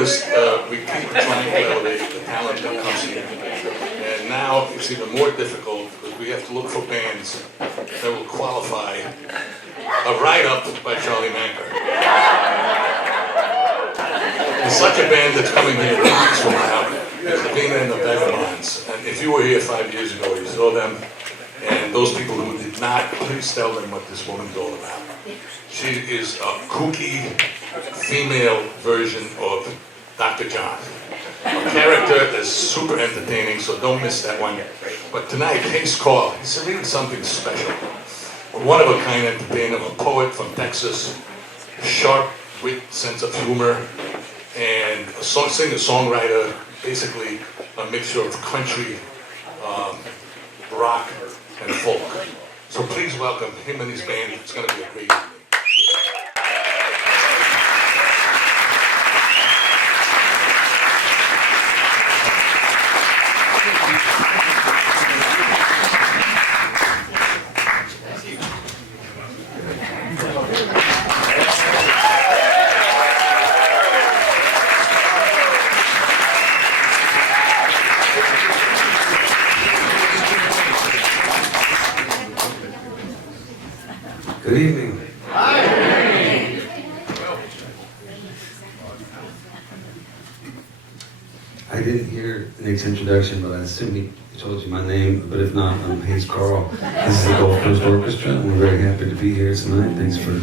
noticed, we keep trying to elevate the talent that comes here. And now it's even more difficult because we have to look for bands that will qualify a write-up by Charlie Manker. There's such a band that's coming here 2 weeks from now. It's the Pina and the Vagabonds. And if you were here 5 years ago, you saw them. And those people who did not, please tell them what this woman's all about. She is a kooky female version of Dr. John. A character that's super entertaining, so don't miss that one. But tonight, Carll, he's really something special. A one-of-a-kind entertainer, a poet from Texas, sharp wit, sense of humor, and a singer-songwriter, basically a mixture of country, rock, and folk. So please welcome him and his band. It's going to be a great evening. Good evening. Hi. I didn't hear Nick's introduction, but I assume he told you my name. But if not, I'm Carll. This is the Gulf Coast Orchestra, and we're very happy to be here tonight. Thanks for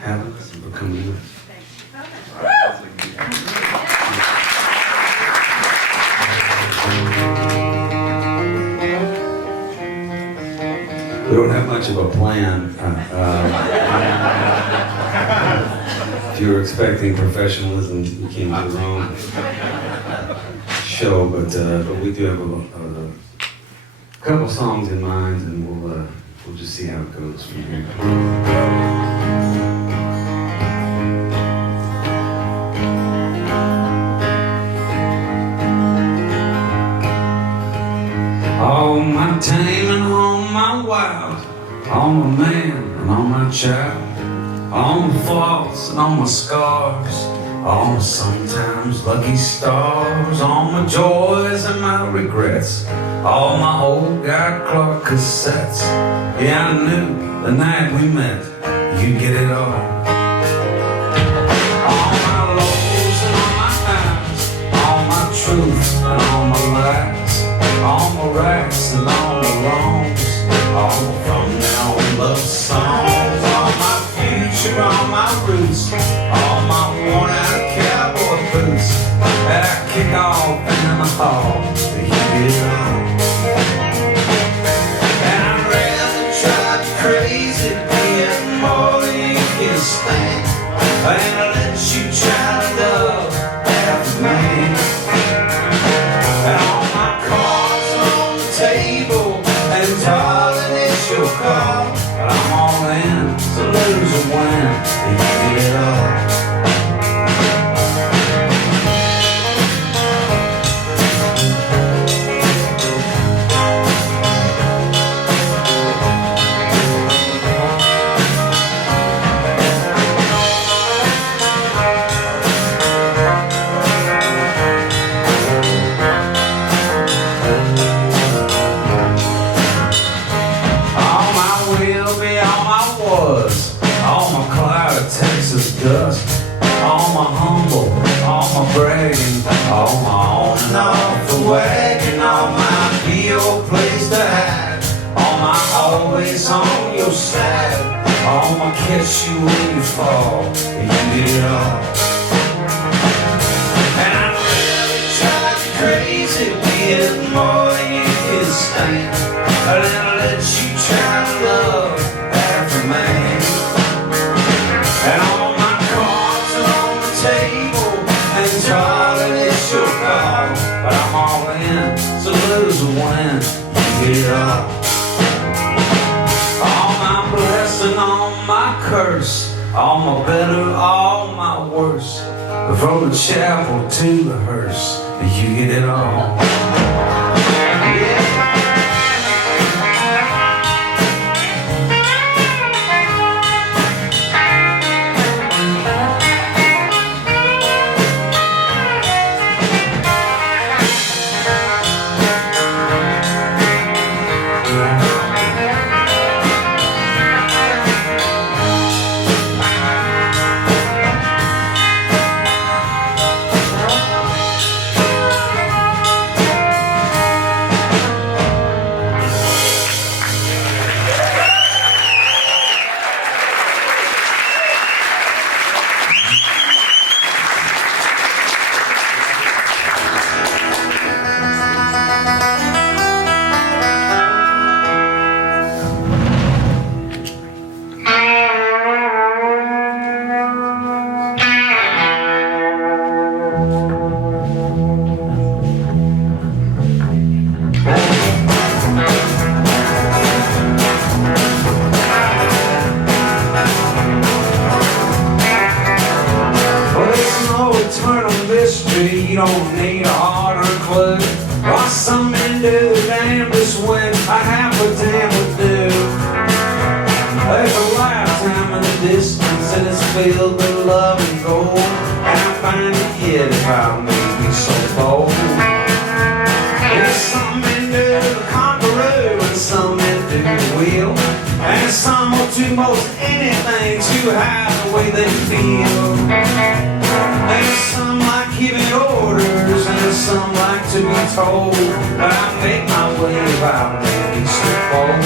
having us and for coming in. We don't have much of a plan. If you were expecting professionalism, you came to the wrong show. But we do have a couple songs in mind, and we'll just see how it goes from here. All my tame and all my wild, all my man and all my child, all my faults and all my scars, all my sometimes lucky stars, all my joys and my regrets, all my old Guy Clark cassettes. Yeah, I knew the night we met, you'd get it all. All my lows and all my highs, all my truths and all my lies, all my rights and all my wrongs, all my from now on love songs, all my future, all my roots, all my worn out cowboy boots that I kick off in the hall to hear it all. And I'd rather drive you crazy, being more than you can stand, and I let you try to love half a man. And all my cards on the table, and darling, it's your call, but I'm all in to lose or win, you get it all. Dust, all my humble, all my bragging, all my on and off the wagon, all my be your place to hide, all my always on your side, all my catch you when you fall, you did it all. And I'd really drive you crazy, being more than you can stand, and I'll let you try to love half a man. And all table, and darling, it's your call, but I'm all in, so lose or win, you get it all. All my blessing, all my curse, all my better, all my worst, from the chapel to the hearse, you get it all. Yeah. You don't need a harder clue. Why some men do the damnedest when a half a damn would do. There's a lifetime in the distance and it's filled with love and gold. And I find it yet if I may be so bold. And some men do the conqueror and some men do the wheel. And some will do most anything to hide the way they feel. And some like giving orders, and some like to be told. But I make my way about maybe so bold.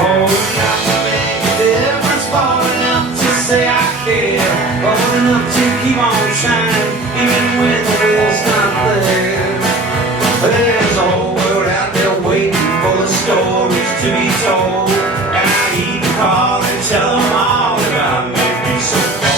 Bold enough to make a difference, bold enough to say I care, bold enough to keep on shining, even when the wheel's not there. There's a whole world out there waiting for the stories to be told, and I need to call and tell them all about maybe so bold.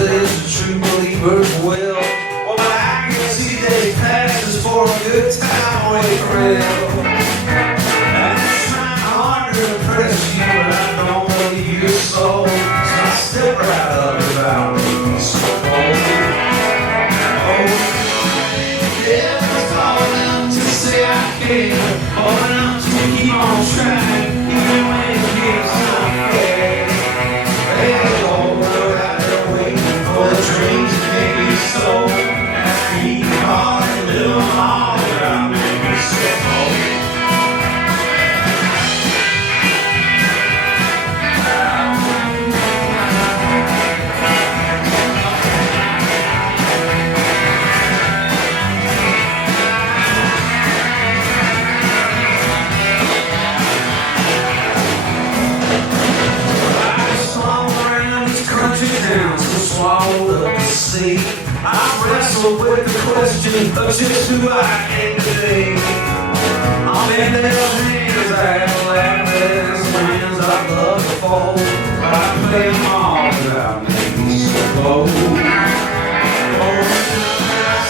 As a true believer's will. Well, but I can see that he passes for a good time when he real. I'm just trying hard to impress you, but I don't believe your soul. So I step right up about me so bold. Oh, yeah, it's all enough to say I care, all enough to keep on trying, even when it gets not fair. There's a whole world out there waiting for the dreams that make me so. And I need to call and do them all, but I make me so bold. Swallowed up the sea. I wrestle with the question of just who I am today. I'm in the hands I have left as friends I've loved before, but I play them all without making so bold. I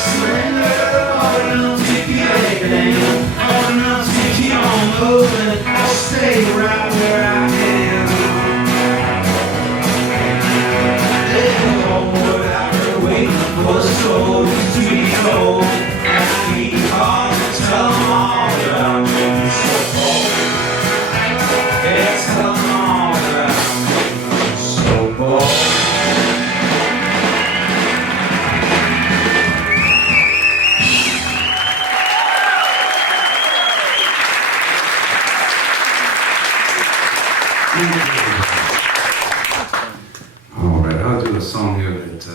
surrender all enough to keep it down, all enough to keep on moving. I'll stay right where I am. For the stories to be told, I need to call and tell them all that I'm making so bold. Yeah, tell them all that I'm making so bold. All right, I'll do a song here that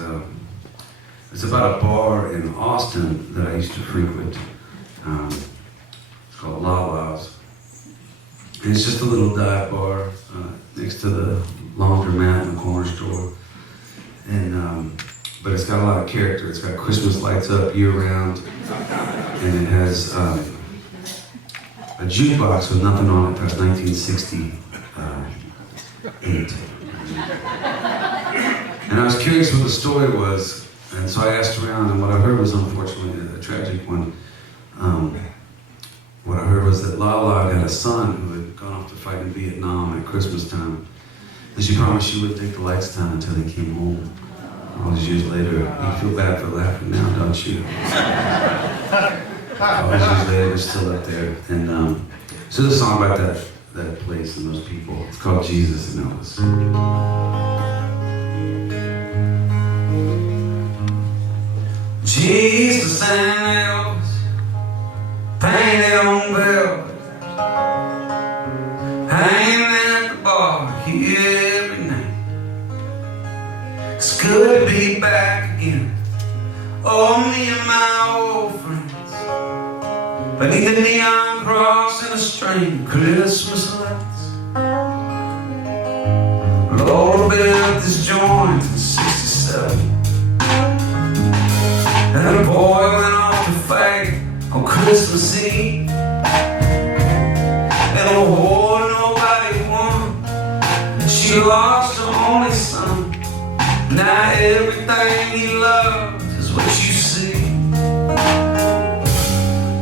it's about a bar in Austin that I used to frequent. It's called Lala's. And it's just a little dive bar next to the laundromat in the corner store. And but it's got a lot of character. It's got Christmas lights up year round, and it has a jukebox with nothing on it past 1968. And I was curious what the story was. And so I asked around, and what I heard was unfortunately a tragic one. What I heard was that Lala had a son who had gone off to fight in Vietnam at Christmas time. And she promised she wouldn't take the lights down until he came home. All these years later, you feel bad for laughing now, don't you? All these years later, they're still up there. And so there's a song about that place and those people. It's called Jesus and Elvis. Jesus and Elvis, painted on velvet, hanging at the bar here every night. It's good to be back again, oh, me and my old friends, beneath the neon cross and a string of Christmas lights. Lord built this joint in '67. And a boy went off to fight on Christmas Eve. She lost her only son. Now everything he loved is what you see.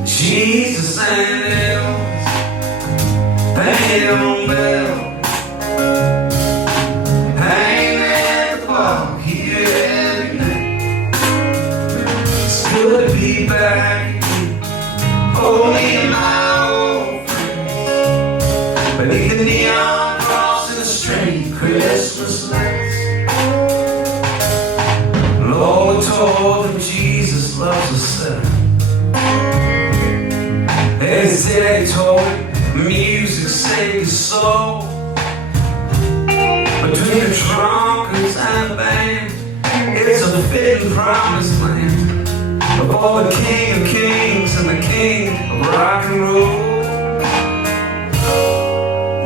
Jesus and Elvis, painted on bell, hanging at the bar here every night. It's good to be back again. Oh, me and my old friends, beneath the neon cross and the strange Christmas lights. Lord told them Jesus loves us better. They said he told him music saved his soul. Between the trumpets and the band, it's a fitting promised land for the King of Kings and the King of rock and roll.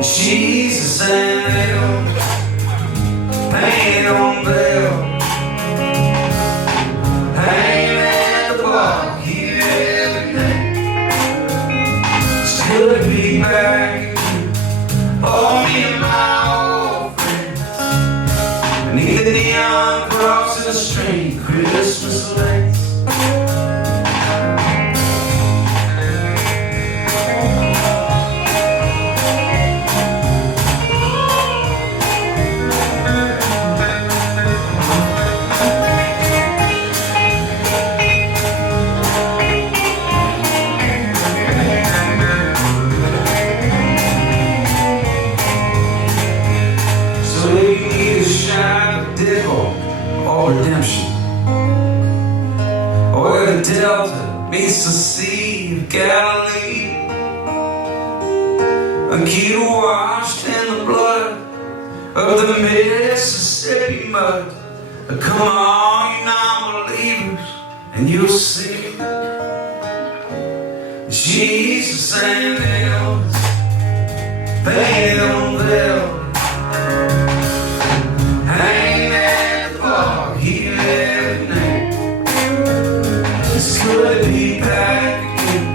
Jesus and Elvis, painted on bell, hanging at the bar here every night. It's good to be back for me and my old friends, beneath the neon cross and the strange Christmas lights. Or redemption, or the Delta meets the Sea of Galilee, a key washed in the blood of the Mississippi mud. Come on, you non-believers, and you'll see Jesus and Elvis, painted on velvet, hanging at the bar here every night. It's good to be back again.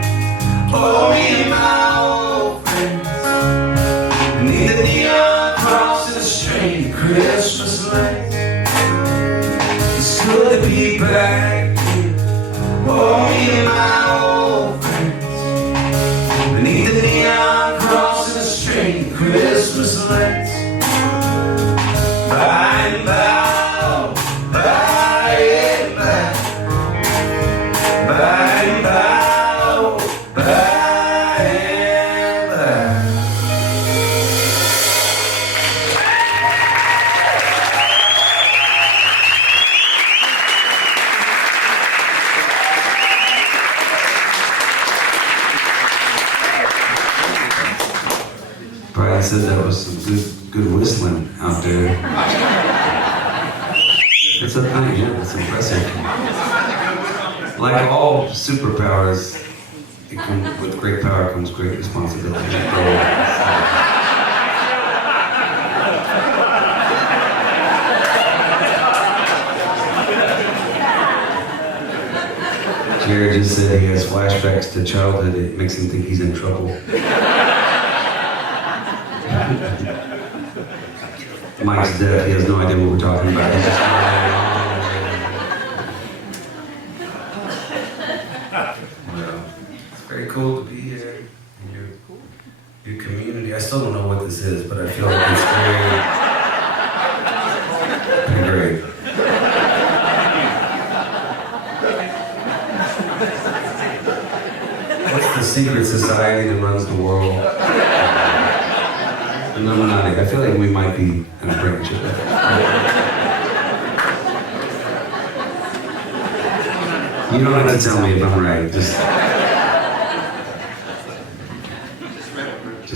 Oh, me and my old friends, beneath the neon cross and the strange Christmas lights. It's good to be back again. Oh, me and my old friends, beneath the neon cross and the strange Christmas lights. By and by, by and by, by and by, by and by. Brian said that was some good whistling out there. It's a thing, yeah, it's impressive. Like all superpowers, with great power comes great responsibility. Jared just said he has flashbacks to childhood. It makes him think he's in trouble. Mike's deaf, he has no idea what we're talking about. He's just well, it's very cool to be here in your community. I still don't know what this is, but I feel like it's pretty great. What's the secret society that runs the world? Illuminati. I feel like we might be in a branch of that. You don't have to tell me if I'm right. Just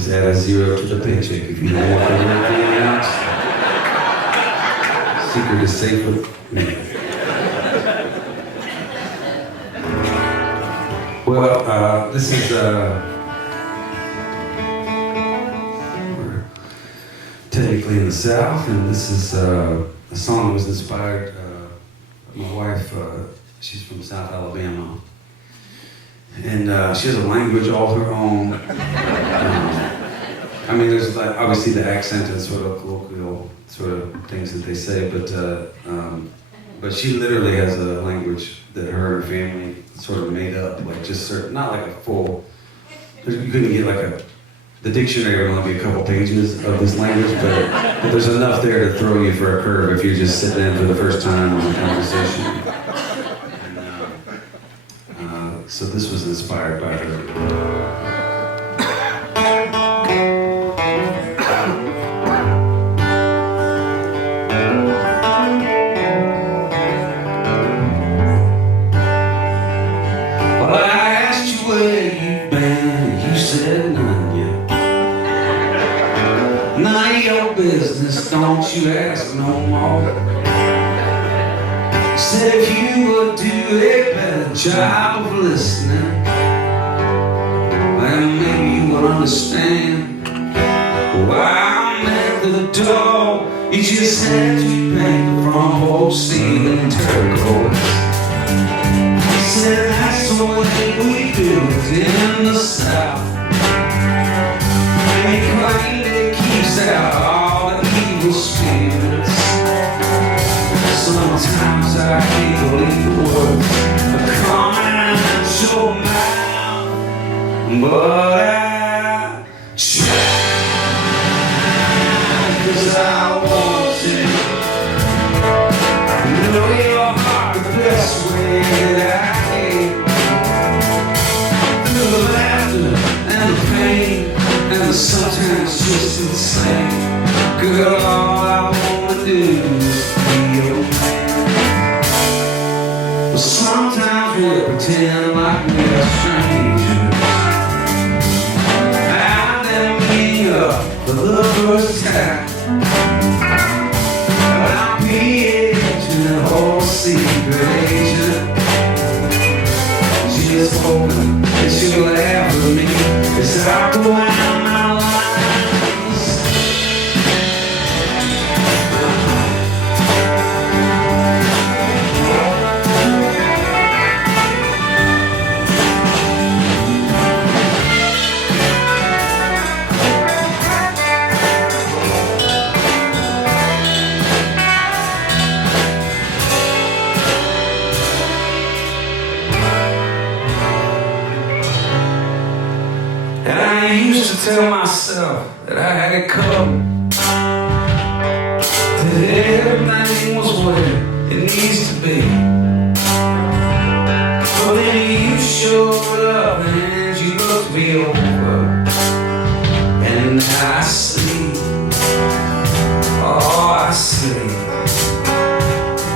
add a zero to the paycheck if you don't want to do anything else. Secret is safe with me. Well, this is technically in the South, and this is a song that was inspired. My wife, she's from South Alabama, and she has a language all her own. I mean, there's like obviously the accent and sort of colloquial sort of things that they say, but she literally has a language that her and her family sort of made up, like just certain, not like a full. You couldn't get like the dictionary would only be a couple pages of this language, but there's enough there to throw you for a curve if you're just sitting in for the first time on the conversation. And, so this was inspired by her. Business, don't you ask no more. Said if you would do a better job of listening, then maybe you would understand why I'm at the door. You just had to paint the front whole ceiling turquoise. Said that's the way we do it in the South. And he claimed it keeps out spirits. Sometimes I can't believe the words are coming out your mouth, but I try, 'cause I want to know your heart the best way that I can. Through the laughter and the pain and the sometimes just insane. Girl, all I wanna do is be your man. But sometimes we'll pretend like we're strangers. I'll never meet up for the first time, but I'll be agent, a whole secret agent. Just hoping that you'll laugh with me as I go out my life. And I used to tell myself that I had it covered, that everything was where it needs to be. But then you showed up and you looked me over, and I see, oh I see,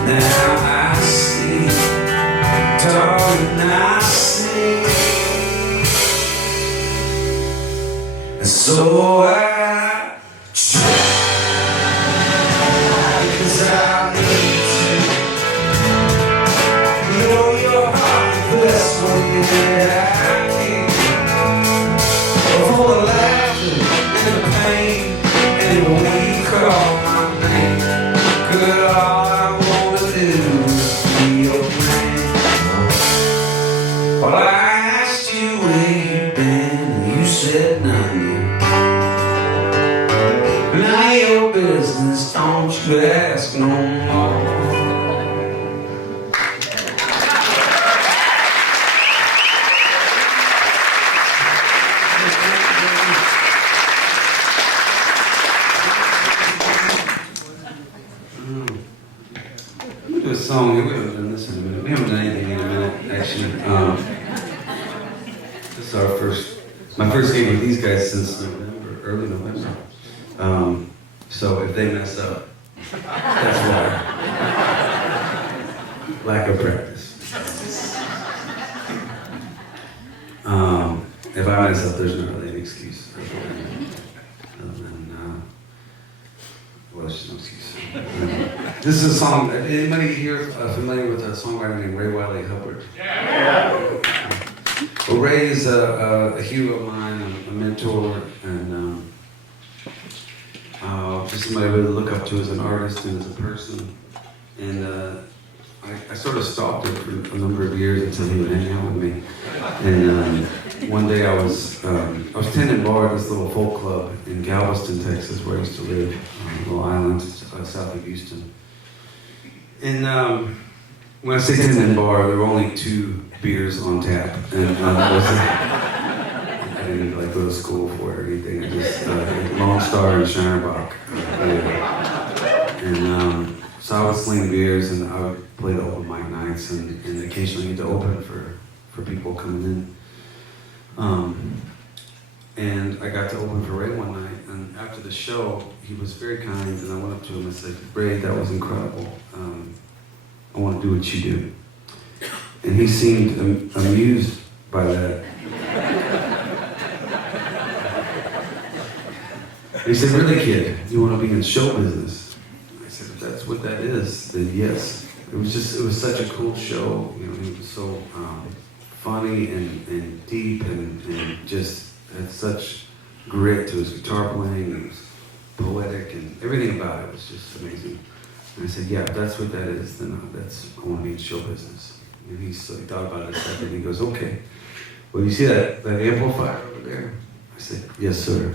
now I see, darling I see. So I try, 'cause I need to know your heart the best way that I can. For the laughter and the pain and when you call my name, girl, all I wanna do is be your man. Well, I asked you where you've been and you said none. Now your business, don't you ask no more. Let me do a song here. We haven't done this in a minute. We haven't done anything in a minute, actually. This is my first gig with these guys since November, early November. So if they mess up, that's why. Lack of practice. If I mess up, there's not really an excuse. Well, there's no excuse. This is a song. Anybody here familiar with a songwriter named Ray Wiley Hubbard? Yeah. Well, Ray is a hero of mine, a mentor, and just somebody I really look up to as an artist and as a person. And I sort of stalked him for a number of years until he would hang out with me. And one day I was tending bar at this little folk club in Galveston, Texas, where I used to live, on a little island south of Houston. And when I say tending bar, there were only 2 beers on tap, and I didn't like go to school for it or anything. I just Lone Star and Shinerbach. And so I would sling beers, and I would play the open mic nights, and occasionally get to open for people coming in. And I got to open for Ray one night, and after the show, he was very kind, and I went up to him and said, "Ray, that was incredible. I want to do what you do." And he seemed amused by that. He said, "Really, kid, you want to be in show business?" I said, "If that's what that is, then yes." It was such a cool show. You know, he was so funny and deep and just had such grit to his guitar playing. It was poetic, and everything about it was just amazing. And I said, "Yeah, if that's what that is, then I want to be in show business." And he thought about it a second, and he goes, "Okay, well, you see that amplifier over there?" I said, "Yes, sir."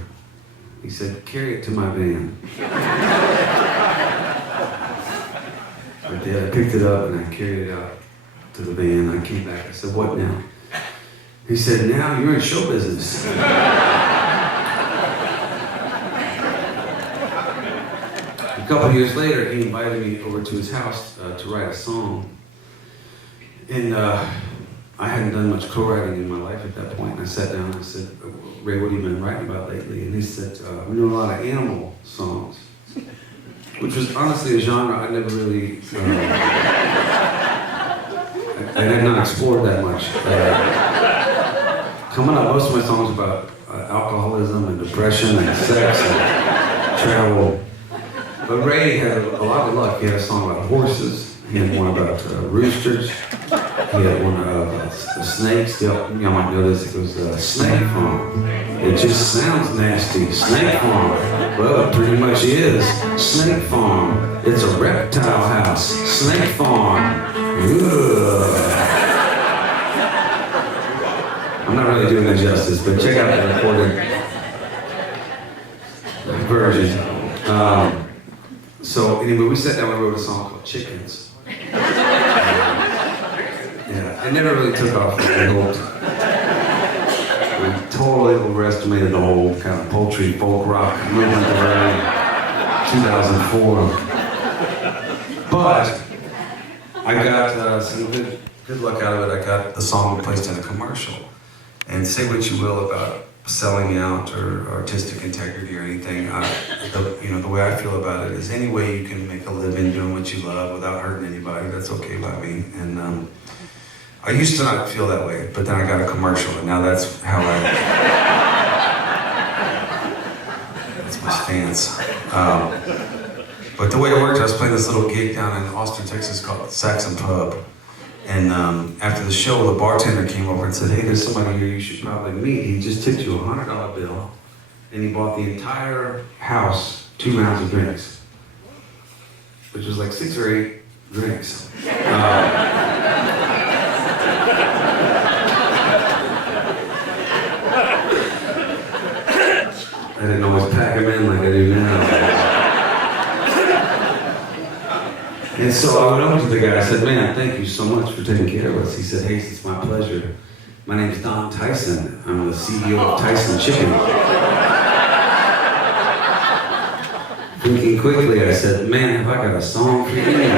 He said, "Carry it to my van." I did. I picked it up and I carried it out to the van. I came back. I said, "What now?" He said, "Now you're in show business." A couple of years later, he invited me over to his house to write a song. And I hadn't done much co-writing in my life at that point. And I sat down and I said, "Ray, what have you been writing about lately?" And he said, "I'm doing a lot of animal songs," which was honestly a genre I never really, I had not explored that much. Coming up, most of my songs were about alcoholism and depression and sex and travel. But Ray had a lot of luck. He had a song about horses. He had one about roosters. He had one about snakes. Y'all might know this. It was Snake Farm. It just sounds nasty. Snake Farm. Well, it pretty much is. Snake Farm. It's a reptile house. Snake Farm. Ugh. I'm not really doing it justice, but check out the recorded version. So anyway, we sat down and wrote a song called Chickens. Yeah, it never really took off like we hoped. We totally overestimated the whole kind of poultry folk rock movement of early 2004. But I got some good luck out of it. I got the song placed in a commercial. And say what you will about selling out or artistic integrity or anything, the way I feel about it is any way you can make a living doing what you love without hurting anybody, that's okay by me. And I used to not feel that way, but then I got a commercial, and now that's how that's my stance. But the way it worked, I was playing this little gig down in Austin, Texas called Saxon Pub. And after the show, the bartender came over and said, "Hey, there's somebody here you should probably meet. He just tipped you a $100 bill, and he bought the entire house 2 rounds of drinks," which was like 6 or 8 drinks. I didn't always pack them in like I do now. And so I went over to the guy, I said, "Man, thank you so much for taking care of us." He said, "Hey, it's my pleasure. My name is Don Tyson. I'm the CEO of Tyson Chicken." Thinking quickly, I said, "Man, have I got a song for you?"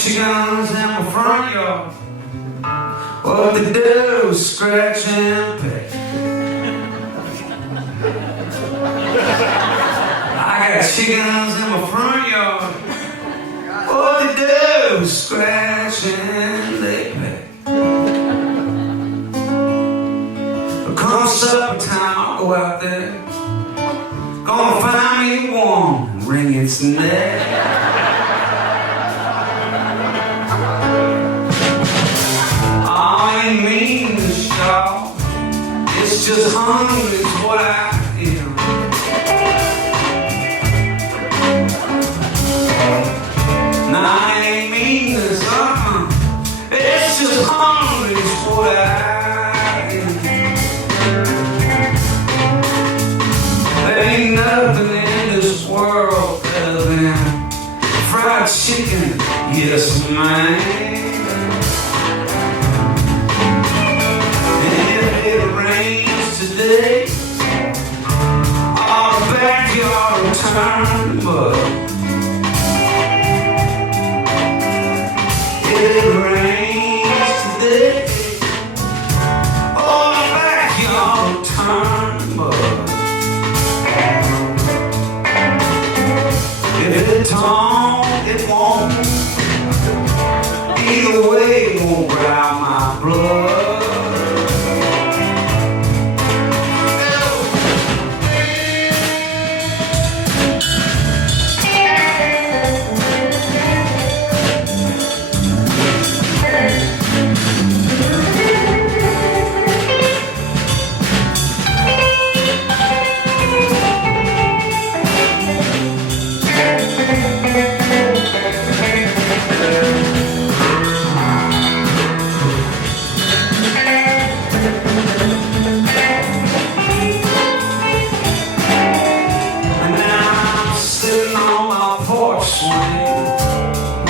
Chickens in my front yard, what they do is scratch and peck. got chickens in my front yard. All they do is scratch and they peck. Come supper time, I'll go out there. Gonna find me one and wring its neck. I ain't mean to shout, it's just hungry is what I am. Now I ain't mean to something, it's just hungry is what I am. There ain't nothing in this world better than fried chicken, yes man. Today, our backyard will turn mud. It rains today, our backyard will turn mud. If it don't, it won't. Either way, it won't drown my blood.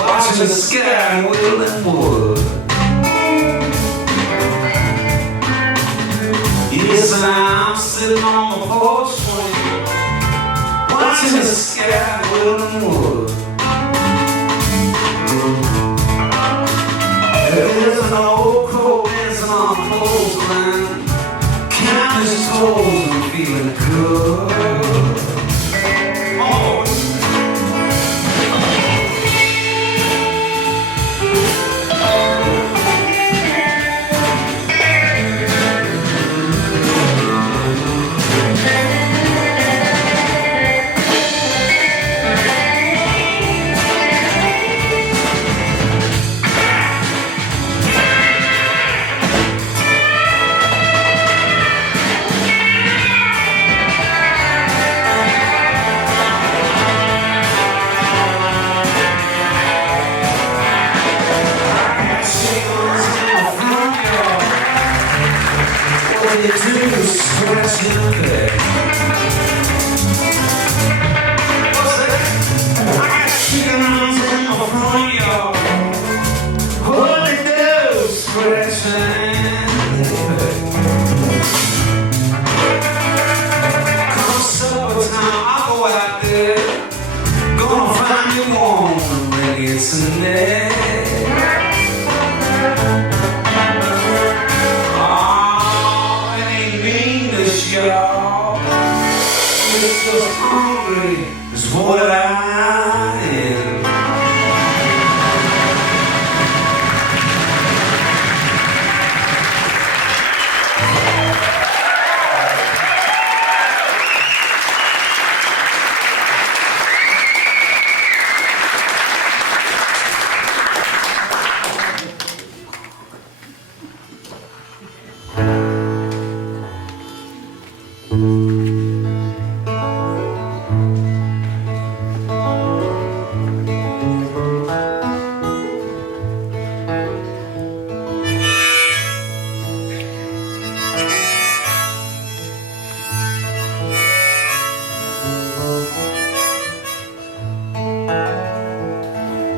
Watching the sky and wheeling wood. Yes, I'm sitting on the porch swing, watching the sky and wheeling wood. There's an old crow dancing on the clothesline, counting his toes and feeling good. Oh. What you do is scratch your back. What's that? I got chickens in my front yard. What they do is scratch and back. Come supper time, I'll go out there. Gonna find you one when it's in there. Y'all, it's just hungry is what I am.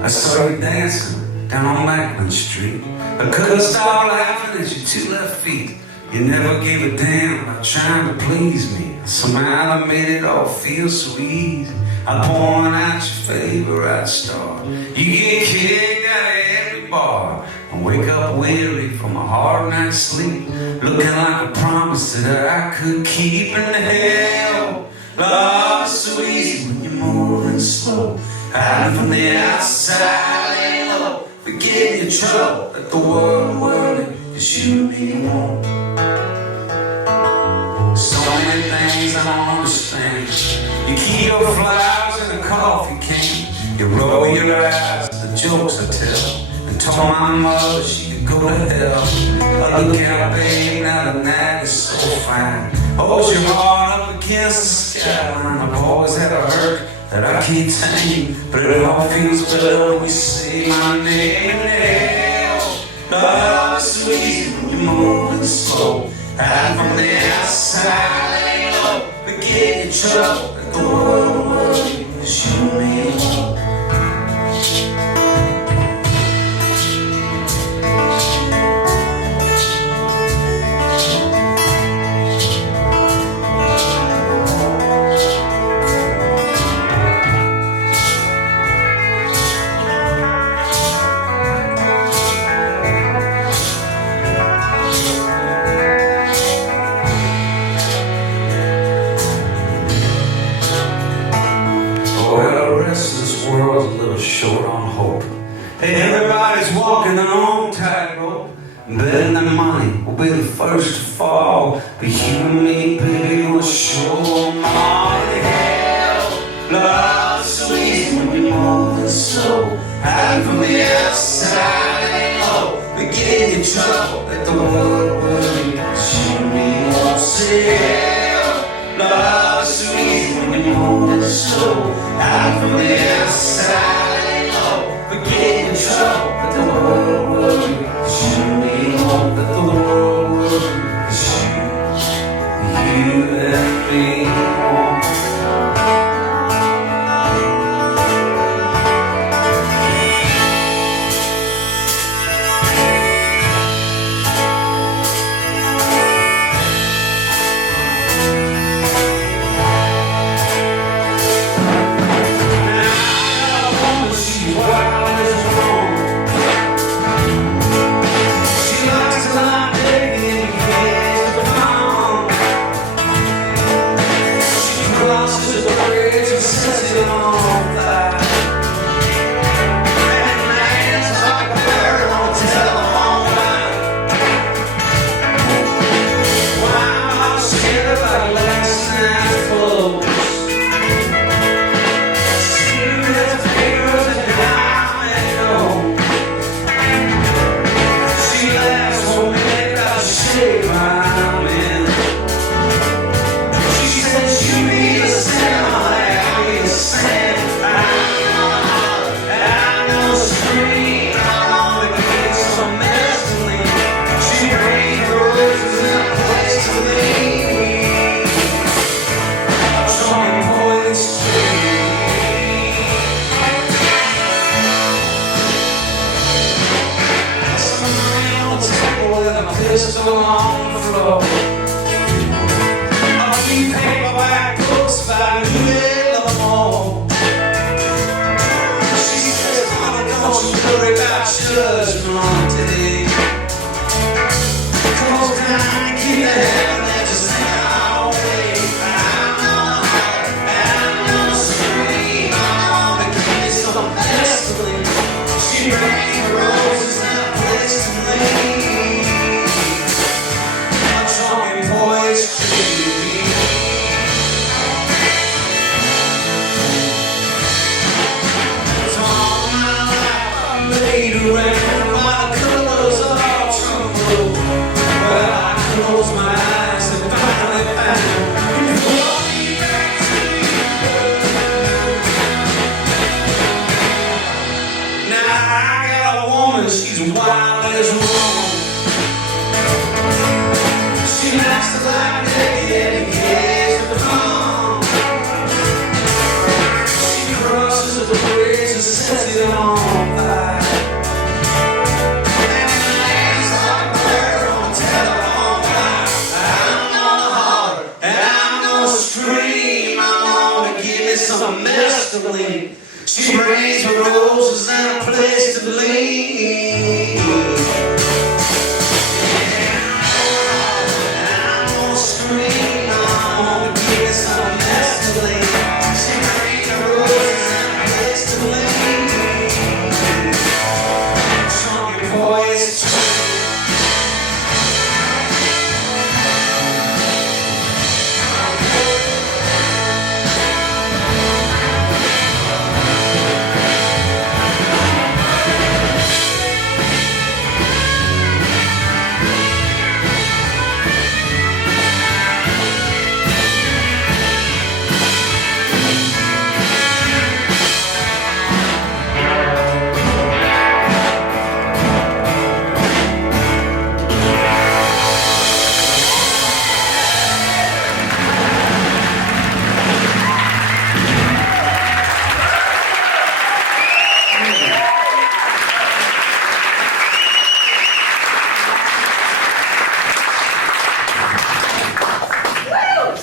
I started dancing down on Macklin Street. I couldn't stop laughing at your two left feet. You never gave a damn about trying to please me. Somehow I made it all feel so easy. I'm pouring out your favorite star. You get kicked out of every bar and wake up weary from a hard night's sleep, looking like a promise that I could keep. In hell, love so easy when you move slow. Hiding from the outside, laying low. Forget your trouble, let the world worry. Just you and me alone. So many things I don't understand. You keep your flowers in a coffee can. You roll your eyes at the jokes I tell. And told my mother she could go to hell. I look out, babe, now the night is so fine. Hold your heart up against the skyline. I've always had a hurt that I can't tame, but it all feels better when you say my name. Love is sweet when you're moving slow. Hide from the outside, ain't low. Forget your trouble, let the world worry. Just you and me alone. Short on hope. Hey, everybody's walking their own tightrope. Betting their money will be the first to fall. But you and me, baby, will show them all the hell. Love's sweet when you're moving slow. Hiding from the outside, ain't low. Forget your trouble, let the world worry. You and me won't say hell. Love's sweet when you're moving slow. Hiding from the outside. Forget your trouble, let the world worry. You and me won't let the world worry. It's you and me won't. Pistol on the floor. A few paperback books by Louis L'Amour. She says, honey, don't you worry about judgment on today. Close down and keep the heaven and just hang our way. I'm on the heart, I'm on the street. I'm on the keys of the destiny. She brings roses and a place to lay. She's wild as wrong. She likes to lie naked and gaze at the dawn. She crosses the bridge and sets it on fire. And it lands like a bird on a telephone wire. I'm gonna holler and I'm gonna scream. I'm gonna give it some mescaline. She brings her roses and a place to lean. I'm gonna scream, I'm gonna give it some mescaline. She brings her roses and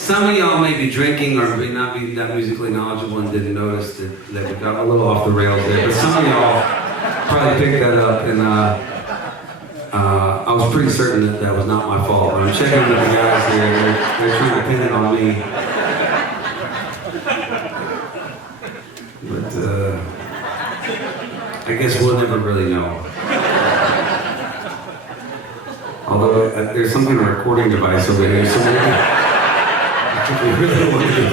Some of y'all may be drinking or may not be that musically knowledgeable and didn't notice that we got a little off the rails there, but some of y'all probably picked that up, and I was pretty certain that was not my fault. But I'm checking with the guys here, they're trying to pin it on me. But I guess we'll never really know. Although there's some kind of recording device over here, so maybe we really want to.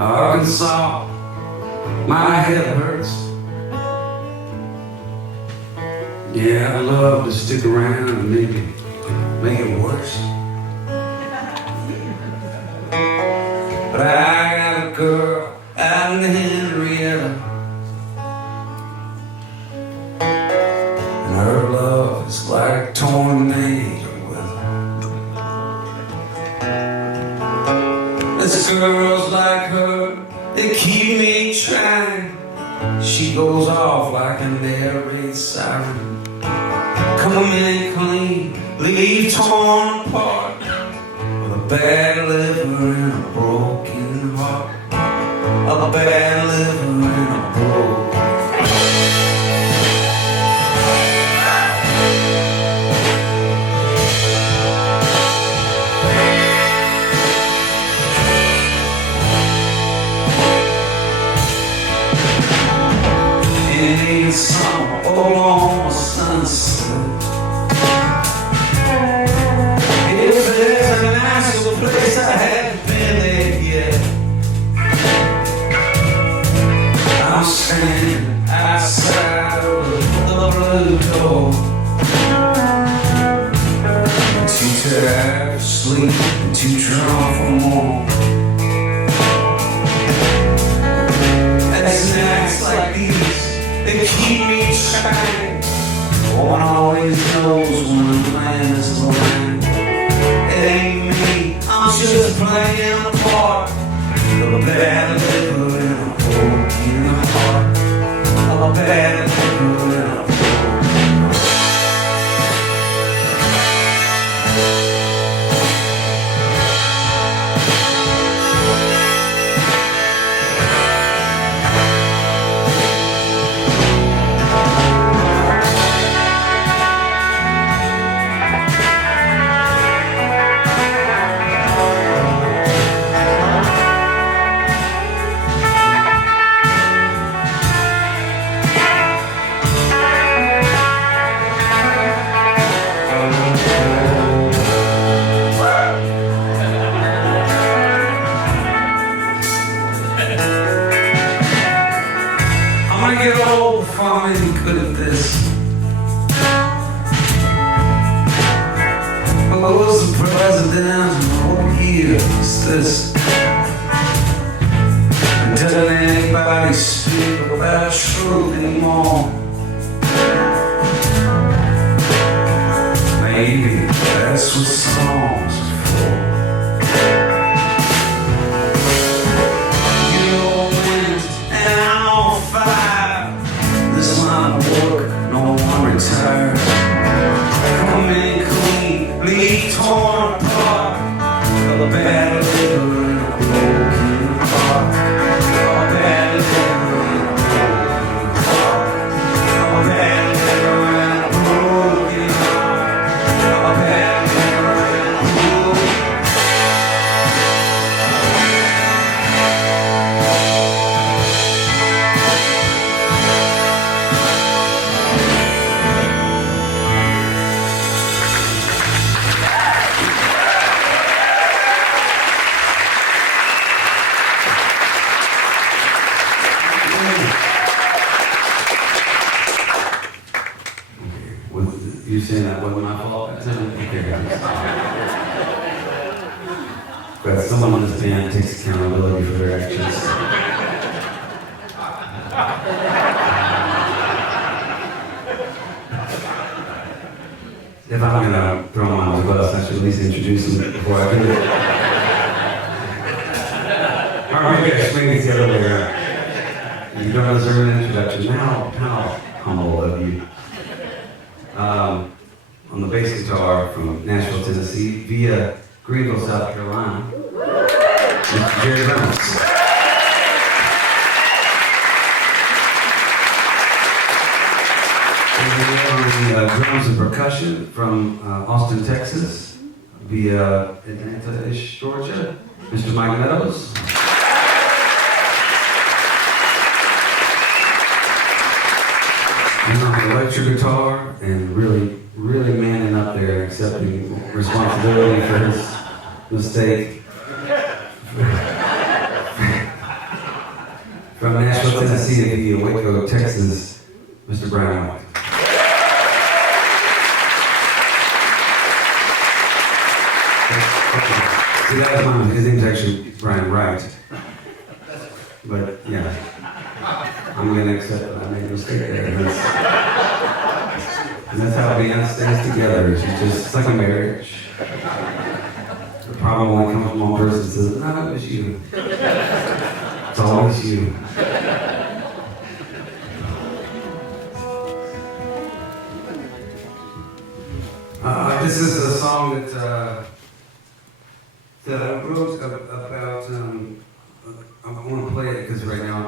Arkansas, my head hurts. Yeah, I'd love to stick around and maybe make it worse. But I got a girl out in Henrietta, and her love is like a tornado weather. There's girls like her, they keep me trying. She goes off like an air raid siren. Come in clean, leave torn apart, with a bad liver and a broken heart. A bad liver and a broken summer along a sunset. If there's a nicer place, I haven't been there yet. I'm standing outside of the blue door, too tired for sleep and too drunk for more. It's nights like these, they keep me trying. One always knows when the plan is blind. It ain't me, I'm just playing a part of a bad liver and a broken heart. Of a bad liver and a get old before I'm any good at this. I was the president, what year is this? And doesn't anybody speak about truth anymore? Maybe that's what songs are for. You're wind and I'm on fire. This line of work, no one retires. Come in clean, leave torn apart. Of a bad liver and a broken heart. Of a bad liver and a broken heart. Of a bad liver and a broken heart. Of a bad liver and a broken You saying that wasn't my fault? Okay, but someone in this band takes accountability for their actions. If I'm gonna throw him on the bus, I should at least introduce him before I do it. Or maybe it's the other way around. You don't deserve an introduction. How humble of you. On the bass guitar from Nashville, Tennessee, via Greenville, South Carolina, Mr. Jerry Reynolds. On the drums and percussion from Austin, Texas, via Atlanta-ish, Georgia, Mr. Mike Meadows. And on the electric guitar, and really manning up there, accepting responsibility for his mistake. From Nashville, Tennessee, via Waco, Texas, Mr. Brian White. See, that was mine. His name's actually Brian Wright. But, yeah. I'm going to accept that I made a mistake there. And that's how band stays together. It's like a marriage. The problem only comes from one person and says, no, it was you. It's always you. This is a song that I wrote about. I want to play it because right now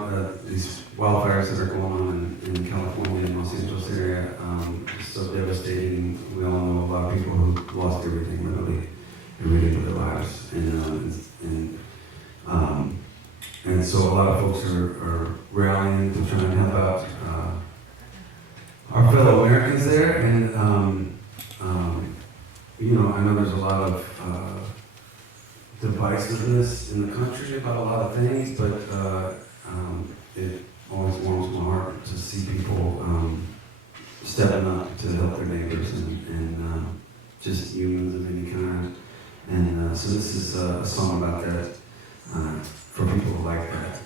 these wildfires that are going on in California and Los Angeles area is so devastating. We all know a lot of people who lost everything literally for their lives, and so a lot of folks are rallying to try and help out our fellow Americans there, and you know, I know there's a lot of divisiveness in the country about a lot of things, but it always warms my heart to see people stepping up to help their neighbors and just humans of any kind. And so this is a song about that for people who like that.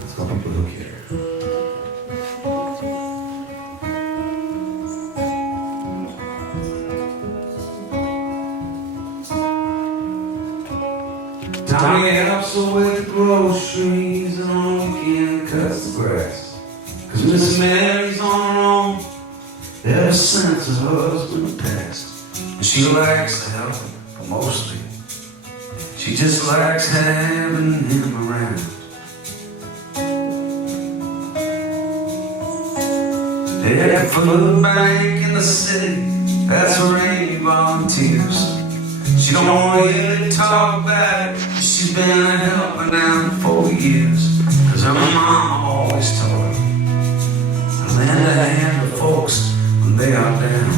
It's called People Who Care. Tommy helps her with the groceries and on the weekend cuts the grass. 'Cause Miss Mary's on her own ever since her husband passed. And she likes to help him, but mostly she just likes having him around. They had a food bank in the city, that's where Amy volunteers. She don't want to hear it talk about it. She's been helping out for 4 years. 'Cause her mama always told her to lend a hand to folks when they are down.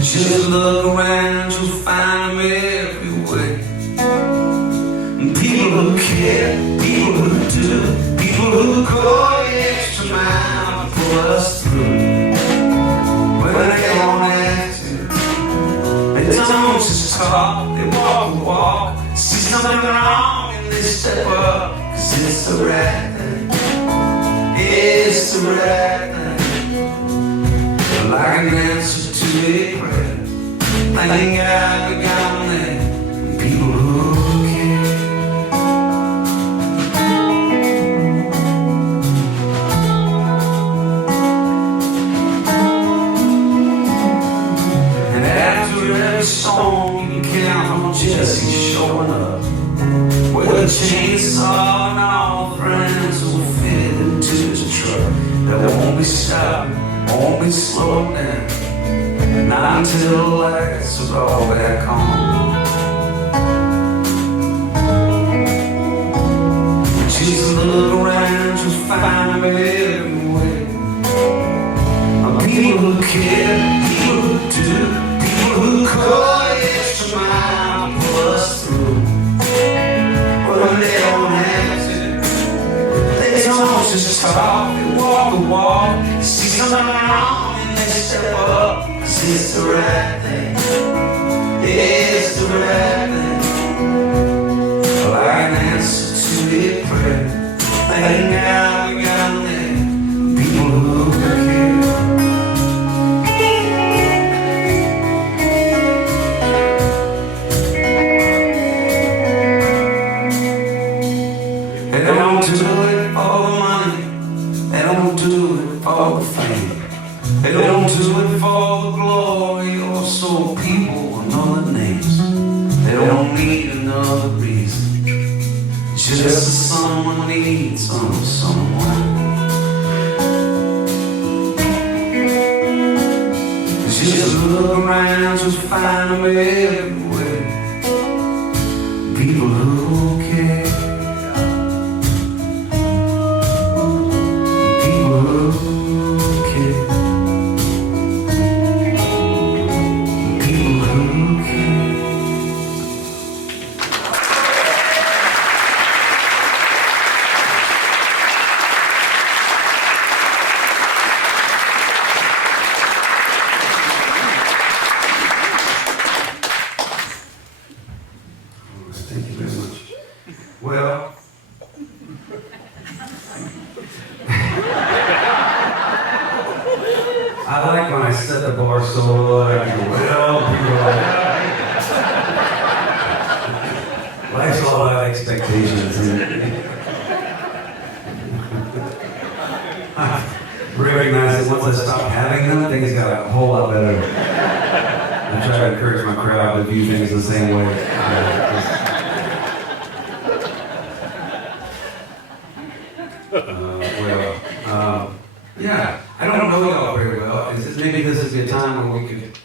Just look around, you'll find them everywhere. And people who care, people who do, people who go the extra mile to pull us through. When they don't have to, they don't just talk, they walk the walk. See something wrong and they step up, 'cause it's the right thing, it's the right thing. Like an answer to a prayer, thank God we got them, people who care. Song you count on Jesse showing up with a chainsaw and all friends will fit into the truck. That won't be stopped, won't be slowed down, not until the lights are all back on. Just look around, you'll find them everywhere. People who care, people who do, who go the extra mile to pull us through. When they don't have to, they don't just talk, they walk the walk. See something wrong and they step up, 'cause it's the right thing, it's the right thing. Like an answer to a prayer, thank God we got them, people who just as someone needs someone. Just look around, just find them everywhere. People who care. People who care. People who care. Thank you very much. Well, I like when I set the bar so low, like, well, people are like, life's all about expectations. I recognize that once I stop having them, things got a whole lot better. I try to encourage my crowd to view things the same way. Yeah, I don't know y'all very well. Maybe this is a time when we could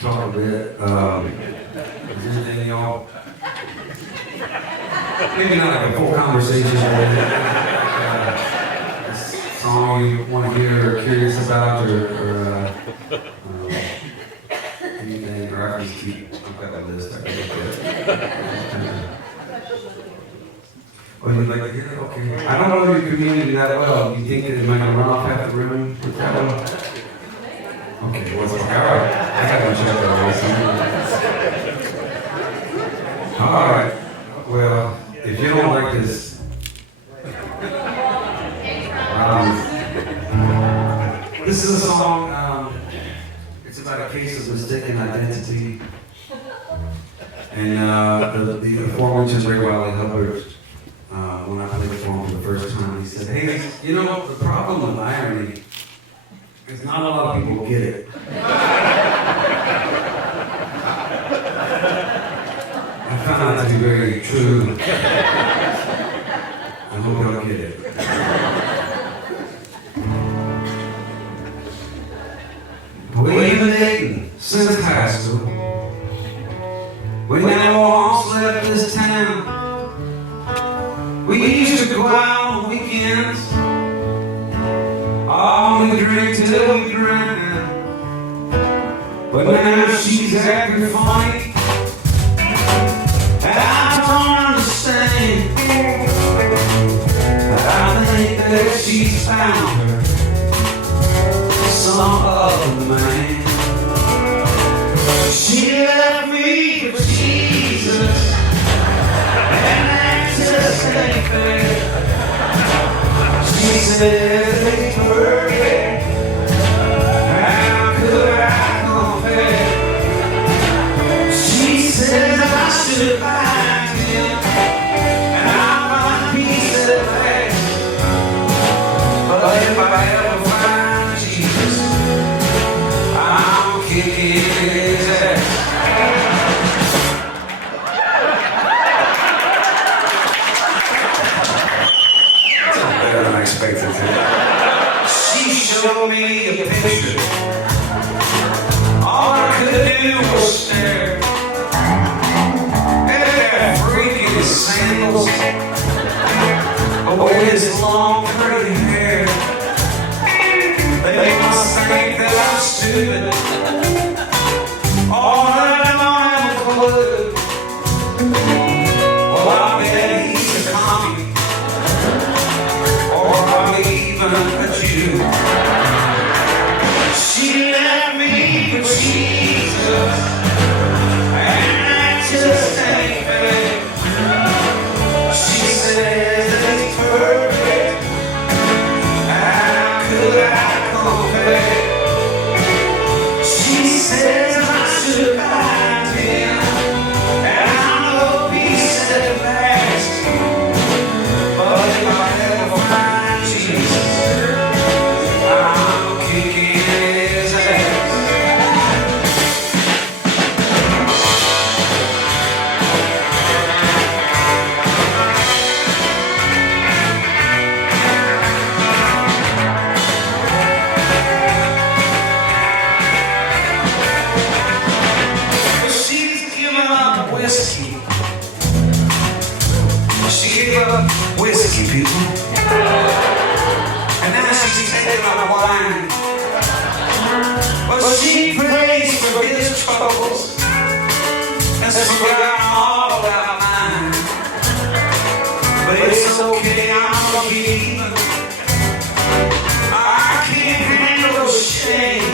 talk a bit. Is there anything y'all? Maybe not like a full conversation, but a song you want to hear or curious about, or anything, or I can just keep. I've got a list. I can look at. Oh, you'd like to hear it? Okay. I don't know your community that well. Do you think that it might run off half the room with that one? Okay, well, all right. I gotta check that out. All right. Well, if you don't like this, this is a song. It's about a case of mistaken identity, and the aforementioned Ray Wiley Hubbard. When I played for him for the first time, he said, "Hey, you know, the problem with irony is not a lot of people get it." I found that to be very true. I hope y'all get it. We've been dating since high school. We never once left this town. We used to go out on weekends. Oh, we drink till we drown. But now she's acting funny, and I don't understand. I think that she's found some other man. She left me for Jesus, and access ain't fair. She said it's perfect. How could I compare? She says I should find him, and I'll find peace at last. But if I ever find Jesus, I'm kicking his ass. Unexpected. She showed me a picture. All I could do was stare at that freak in his sandals, with his long curly hair. They must think that I'm stupid, okay, I'm a believer. I can't handle the shame.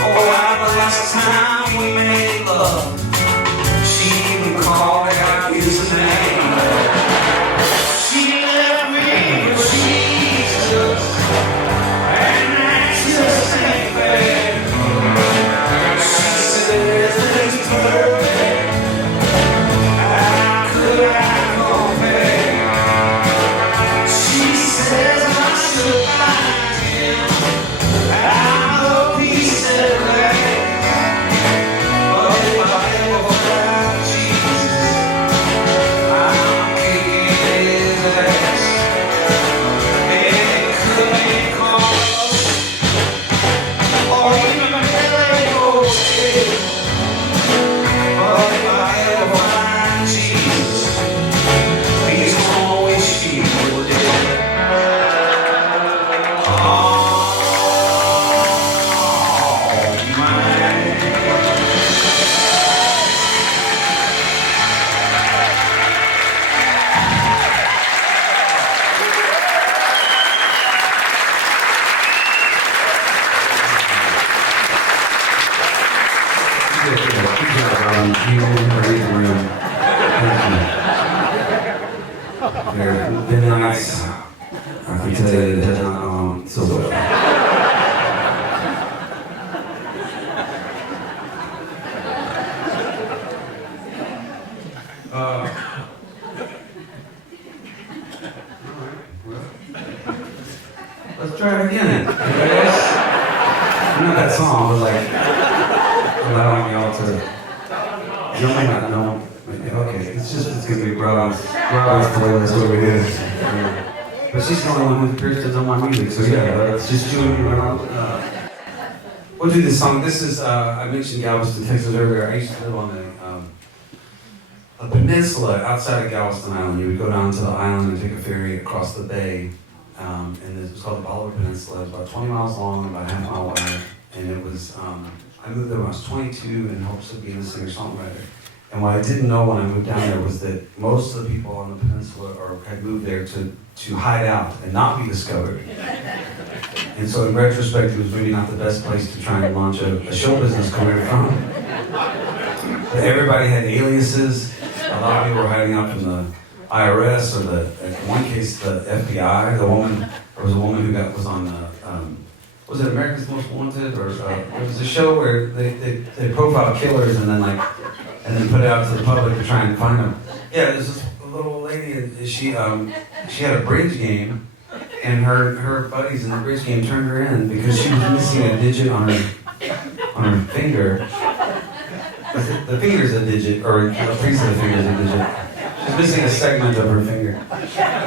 Oh, the last time we made love, she even called out his name. She left me for Jesus, and that just ain't fair. She says that it's perfect. How could I compare? She says I should find him. I'm a piece of land. But if I ever find Jesus, I'm kicking his ass. It could be cause, or even Billy Goat. But if I ever find Jesus, he's gonna wish he were dead. There have been nights, I can tell you, that has not gone so well. Alright, well, let's try it again. Not that song, but like allowing y'all to, you may not know. Okay, it's gonna be Robin's playlist over here. But she's the only one who appears to know my music, so yeah, let's just do it around. We'll do this song. This is, I mentioned Galveston, Texas earlier. I used to live on a peninsula outside of Galveston Island. You would go down to the island and take a ferry across the bay, and it was called the Bolivar Peninsula. It was about 20 miles long and about a half mile wide, and it was, I moved there when I was 22 in hopes of being a singer-songwriter. And what I didn't know when I moved down there was that most of the people on the peninsula had moved there to hide out and not be discovered. And so in retrospect, it was maybe not the best place to try and launch a show business career from. But everybody had aliases. A lot of people were hiding out from the IRS or in one case, the FBI. There was a woman who was on was it America's Most Wanted? Or it was a show where they profile killers and then put it out to the public to try and find them. Yeah, there's this little old lady, and she had a bridge game, and her buddies in the bridge game turned her in because she was missing a digit on her finger. The finger's a digit, or a piece of the finger's a digit. She's missing a segment of her finger,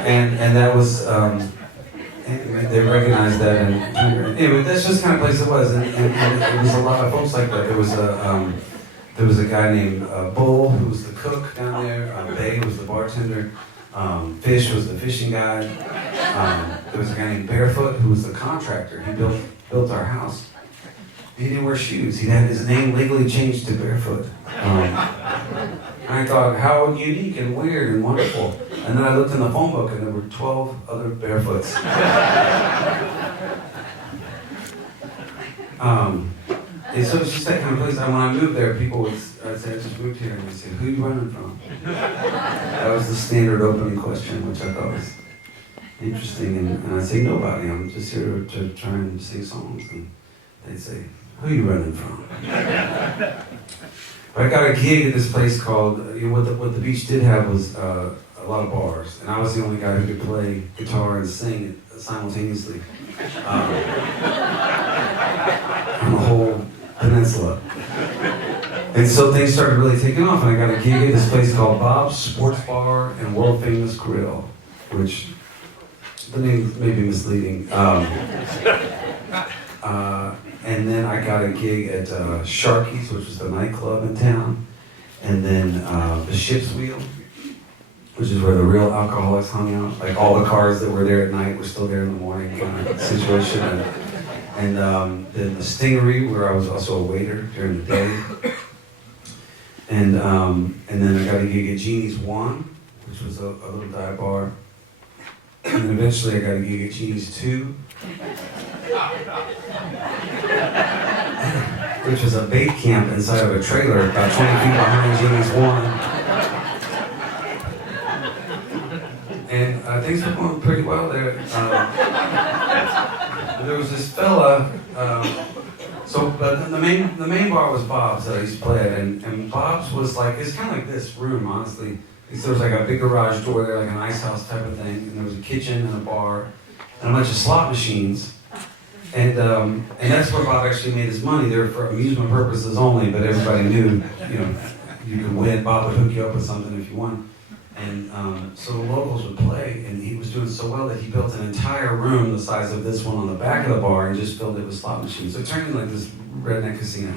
and that was they recognized that. And anyway, that's just the kind of place it was, and it was a lot of folks like that. There was a guy named Bull, who was the cook down there. Bay was the bartender. Fish was the fishing guide. There was a guy named Barefoot, who was the contractor. He built our house. He didn't wear shoes. He had his name legally changed to Barefoot. I thought, how unique and weird and wonderful. And then I looked in the phone book, and there were 12 other Barefoots. And so it's just that kind of place. And when I moved there, people I'd say, I just moved here, and they'd say, who are you running from? That was the standard opening question, which I thought was interesting. And I'd say, nobody. I'm just here to try and sing songs. And they'd say, who are you running from? But I got a gig at this place called, what the beach did have was a lot of bars. And I was the only guy who could play guitar and sing simultaneously on the whole peninsula. And so things started really taking off, and I got a gig at this place called Bob's Sports Bar and World Famous Grill, which the name may be misleading. And then I got a gig at Sharky's, which was the nightclub in town, and then the Ship's Wheel, which is where the real alcoholics hung out. Like all the cars that were there at night were still there in the morning kind of situation. And then the Stingery, where I was also a waiter during the day. And then I got a gig at Jeannie's One, which was a little dive bar. And then eventually I got a gig at Genie's 2, which was a bait camp inside of a trailer about 20 feet behind Genie's 1. And things were going pretty well there. There was this fella, but the main bar was Bob's that I used to play at, and Bob's was like, it's kind of like this room, honestly. There was like a big garage door there, like an ice house type of thing, and there was a kitchen and a bar, and a bunch of slot machines. And that's where Bob actually made his money. They were for amusement purposes only, but everybody knew, you could win. Bob would hook you up with something if you won. And so the locals would play, and he was doing so well that he built an entire room the size of this one on the back of the bar and just filled it with slot machines. So it turned into like this redneck casino.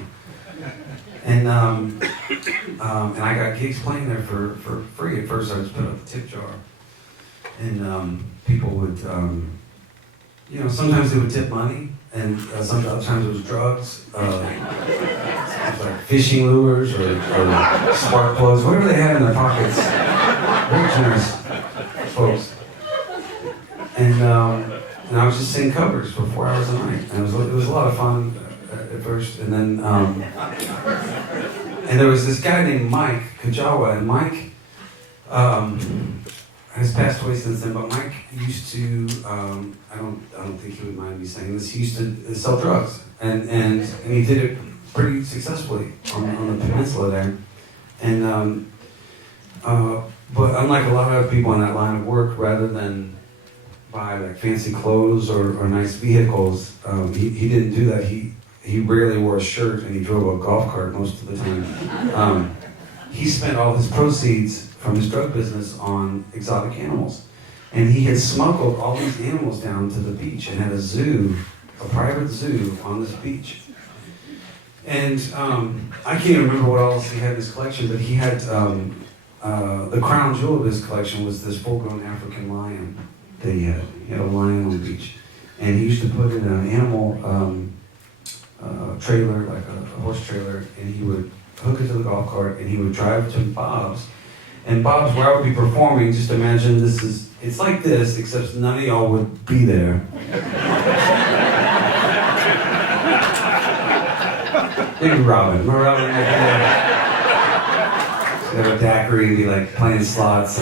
And I got gigs playing there for free. At first I just put up the tip jar. And people would, sometimes they would tip money, and sometimes it was drugs, like fishing lures or spark plugs, whatever they had in their pockets. Very generous folks. And I was just singing covers for 4 hours a night. And it was a lot of fun at first. And then, and there was this guy named Mike Kajawa, and Mike has passed away since then, but Mike used to, I don't think he would mind me saying this, he used to sell drugs. And he did it pretty successfully on the peninsula there. And, but unlike a lot of people in that line of work, rather than buy like fancy clothes or nice vehicles, he didn't do that. He rarely wore a shirt, and he drove a golf cart most of the time. He spent all his proceeds from his drug business on exotic animals. And he had smuggled all these animals down to the beach and had a zoo, a private zoo on this beach. And I can't even remember what else he had in his collection, but he had, the crown jewel of his collection was this full-grown African lion that he had. He had a lion on the beach. And he used to put it in an animal trailer, like a horse trailer, and he would hook it to the golf cart, and he would drive to Bob's. And Bob's, where I would be performing, just imagine it's like this, except none of y'all would be there. Maybe Robin. Remember Robin? She'd have a daiquiri and be like playing slots.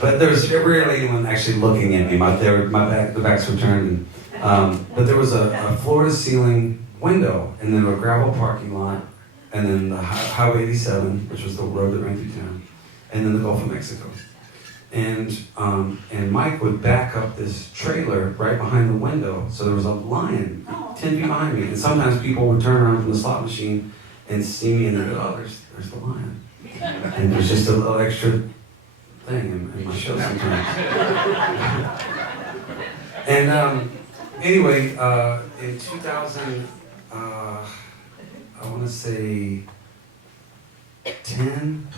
But there was rarely anyone actually looking at me. The backs were turned. But there was a floor-to-ceiling window, and then a gravel parking lot, and then the Highway 87, which was the road that ran through town, and then the Gulf of Mexico. And Mike would back up this trailer right behind the window, so there was a lion 10 feet behind me. And sometimes people would turn around from the slot machine and see me, and they'd go, "Oh, there's the lion." And there's just a little extra thing in my show sometimes. And anyway, in 2000, I want to say 10,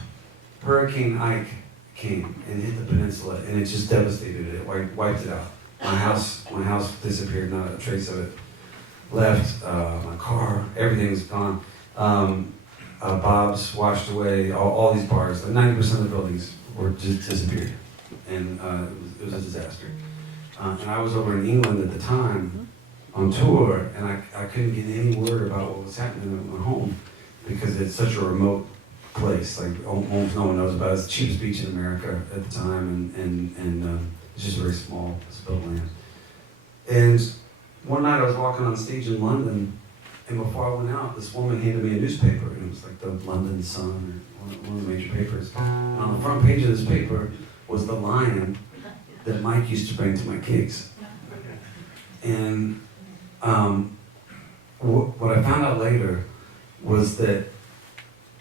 Hurricane Ike came and hit the peninsula, and it just devastated it. Wiped it out. My house disappeared, not a trace of it left. My car, everything's gone. Bob's washed away. All these bars, like 90% of the buildings were just disappeared, and it was a disaster. And I was over in England at the time on tour, and I couldn't get any word about what was happening at my home because it's such a remote place. Like almost no one knows about it. It's the cheapest beach in America at the time, and it's just a very small spilled land. And one night I was walking on stage in London, and before I went out, this woman handed me a newspaper, and it was like the London Sun, or one of the major papers. And on the front page of this paper was the lion that Mike used to bring to my gigs. And what I found out later was that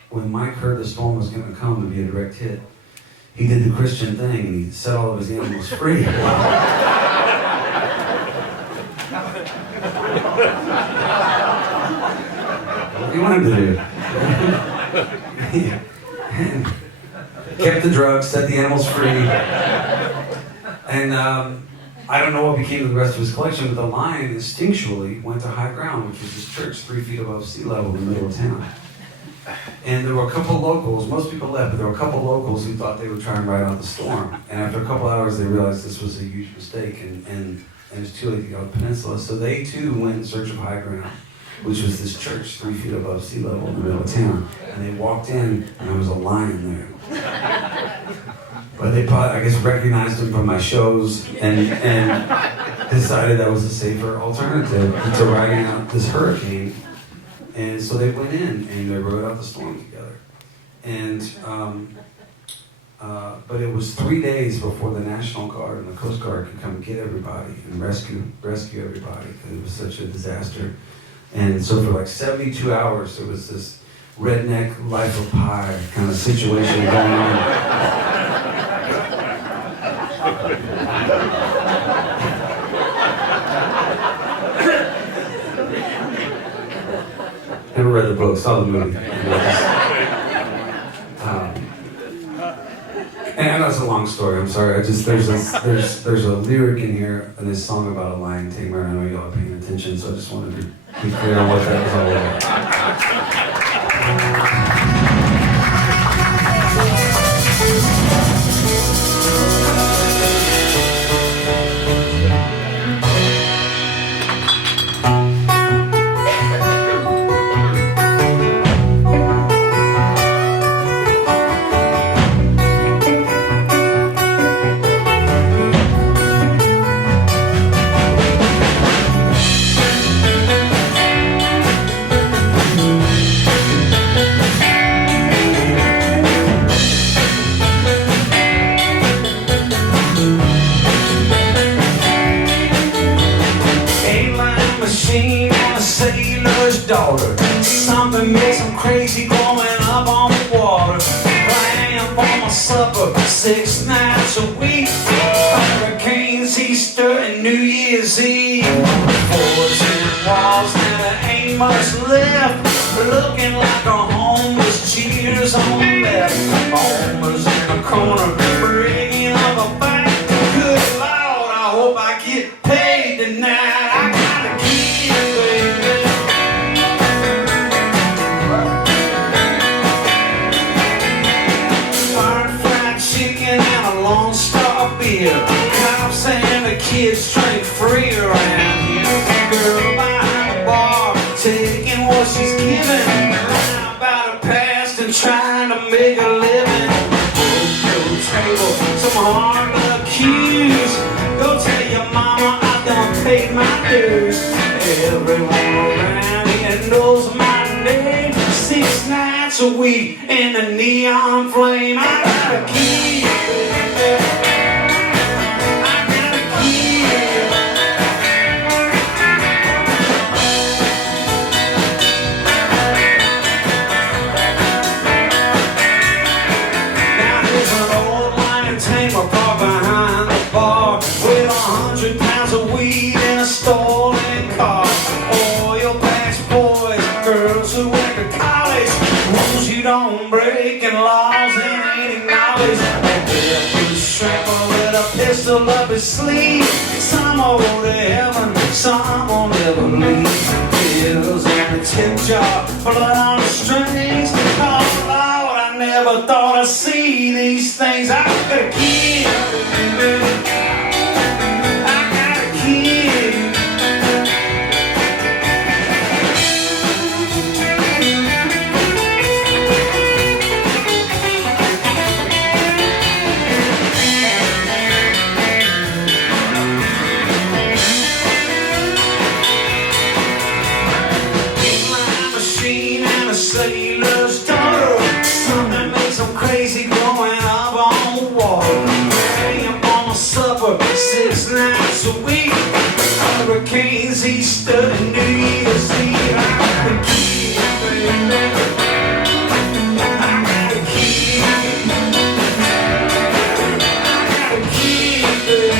when Mike heard the storm was going to come and be a direct hit, he did the Christian thing and he set all of his animals free. What do you want him to do? Kept the drugs, set the animals free. And I don't know what became of the rest of his collection, but the lion instinctually went to high ground, which was his church 3 feet above sea level in the middle of town. And there were a couple locals, most people left, but there were a couple locals who thought they would try and ride out the storm. And after a couple hours, they realized this was a huge mistake and it was too late to get off the peninsula. So they too went in search of high ground, which was this church 3 feet above sea level in the middle of town. And they walked in, and there was a lion there. But they probably, I guess, recognized him from my shows and decided that was a safer alternative to riding out this hurricane. And so they went in and they rode out the storm together. And but it was 3 days before the National Guard and the Coast Guard could come get everybody and rescue everybody because it was such a disaster. And so for like 72 hours, there was this redneck life of Pi kind of situation going on. Never read the book, saw the movie. And that's a long story. I'm sorry. There's a lyric in here in this song about a lion tamer. I know y'all are paying attention, so I just wanted to be clear on what that was all about. Daughter. Something makes them crazy going up on the water. Lamb on my supper 6 nights a week. Hurricanes, Easter, and New Year's Eve. 14 walls, now there ain't much left. Looking like a homeless cheers on the left. Homeless in a corner, breaking up a fight. Good Lord, I hope I get paid tonight. I gotta keep it, baby. Cops and the kids drink free around here. Girl behind the bar, taking what she's given. Lying about her past and trying to make a living. Go table, some hard luck cues. Go tell your mama I done paid my dues. Everyone around here knows my name. 6 nights a week in the neon flame. I gotta keep it. Behind the bar with 100 pounds of weed in a stolen car. Oil patch boys, girls who went to college, rules you don't break and laws that ain't acknowledged. A stripper with a pistol up his sleeve. Some will go to heaven, some will never leave. Pills in the tip jar, blood on the strings. Oh Lord, I never thought I'd see these things. I gotta keep. Sailor's daughter, something makes them crazy growing up on the water. Lamb on my supper 6 nights a week. Hurricanes, Easter, and New Year's Eve. I gotta keep it, baby. I gotta keep it. I gotta keep it.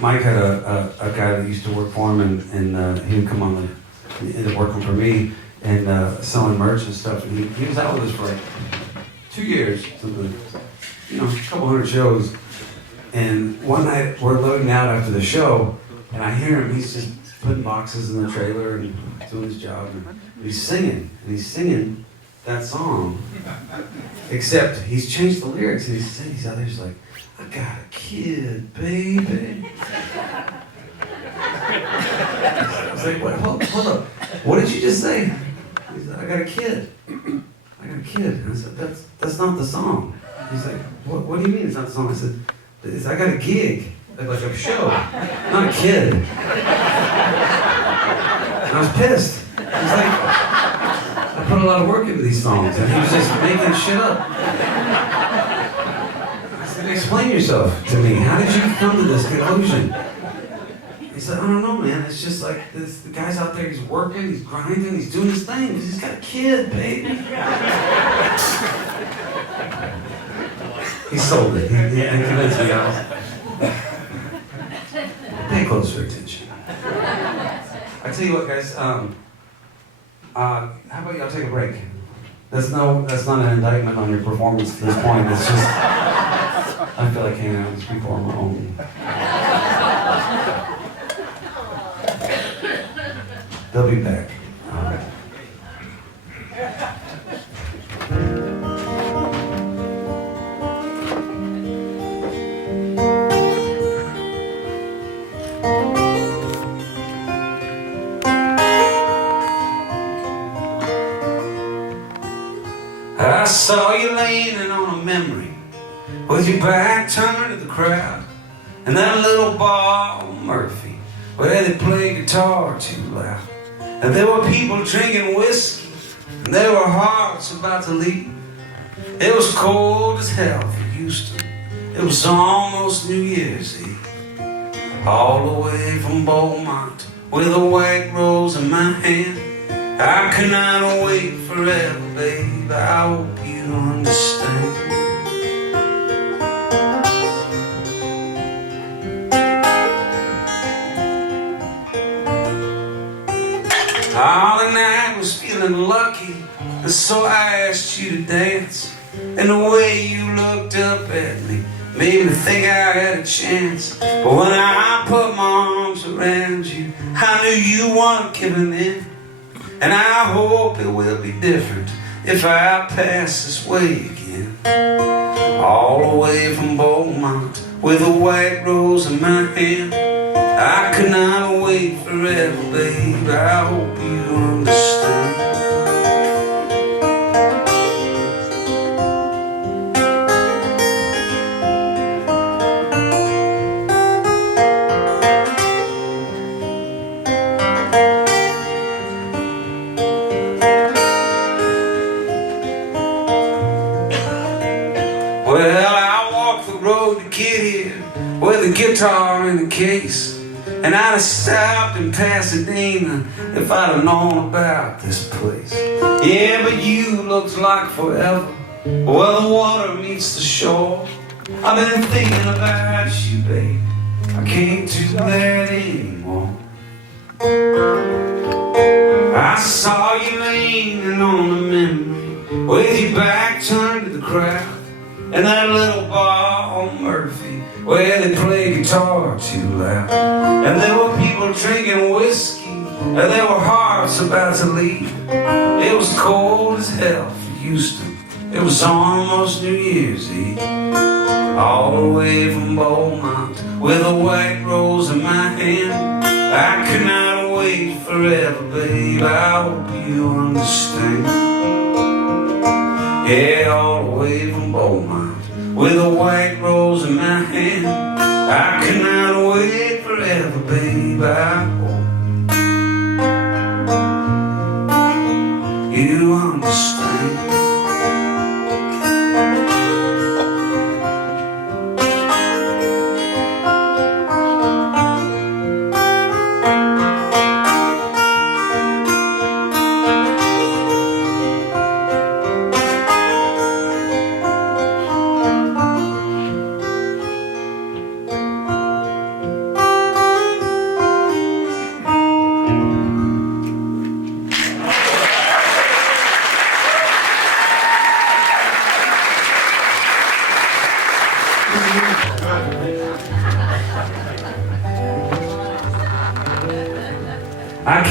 Mike had a guy that used to work for him, and he would come on he ended up working for me and selling merch and stuff. And he was out with us for like 2 years, something, a couple hundred shows. And one night we're loading out after the show, and I hear him. He's just putting boxes in the trailer and doing his job. And he's singing that song, except he's changed the lyrics. And he's out there, he's like, "I got a kid, baby." I was like, hold up. What did you just say? He said, "I got a kid. I got a kid." And I said, that's not the song. He's like, what do you mean it's not the song? I said, I got a gig, like a show, not a kid. And I was pissed. He's like, I put a lot of work into these songs, and he was just making shit up. I said, explain yourself to me. How did you come to this conclusion? He said, I don't know, man. It's just like this. The guy's out there, he's working, he's grinding, he's doing his thing. He's got a kid, baby. He sold it. He convinced me. Pay closer attention. I tell you what, guys. How about y'all take a break? That's not an indictment on your performance at this point. It's just I feel like hanging out with these people on my own. They'll be back. I saw you leaning on a memory with your back turned to the crowd, and that little bar on Murphy where they play guitar too loud. And there were people drinking whiskey, and there were hearts about to leave. It was cold as hell for Houston. It was almost New Year's Eve. All the way from Beaumont with a white rose in my hand. I cannot wait forever, babe. I hope you understand. Oh, the night was feeling lucky, and so I asked you to dance. And the way you looked up at me made me think I had a chance. But when I put my arms around you, I knew you weren't giving in. And I hope it will be different if I pass this way again. All the way from Beaumont with a white rose in my hand. I could not wait forever, babe. I hope you understand. Well, I walked the road to get here with a guitar in the case. And I'd have stopped in Pasadena if I'd have known about this place. Yeah, but you looked like forever. Well, the water meets the shore. I've been thinking about you, babe. I can't do that anymore. I saw you leaning on a memory with your back turned to the crowd. And that little bar on Murphy where they play guitar too loud. And there were people drinking whiskey, and there were hearts about to leave. It was cold as hell for Houston. It was almost New Year's Eve. All the way from Beaumont with a white rose in my hand. I could not wait forever, babe. I hope you understand. Yeah, all the way from Beaumont with a white rose in my hand. I cannot wait forever, babe. I hope you understand.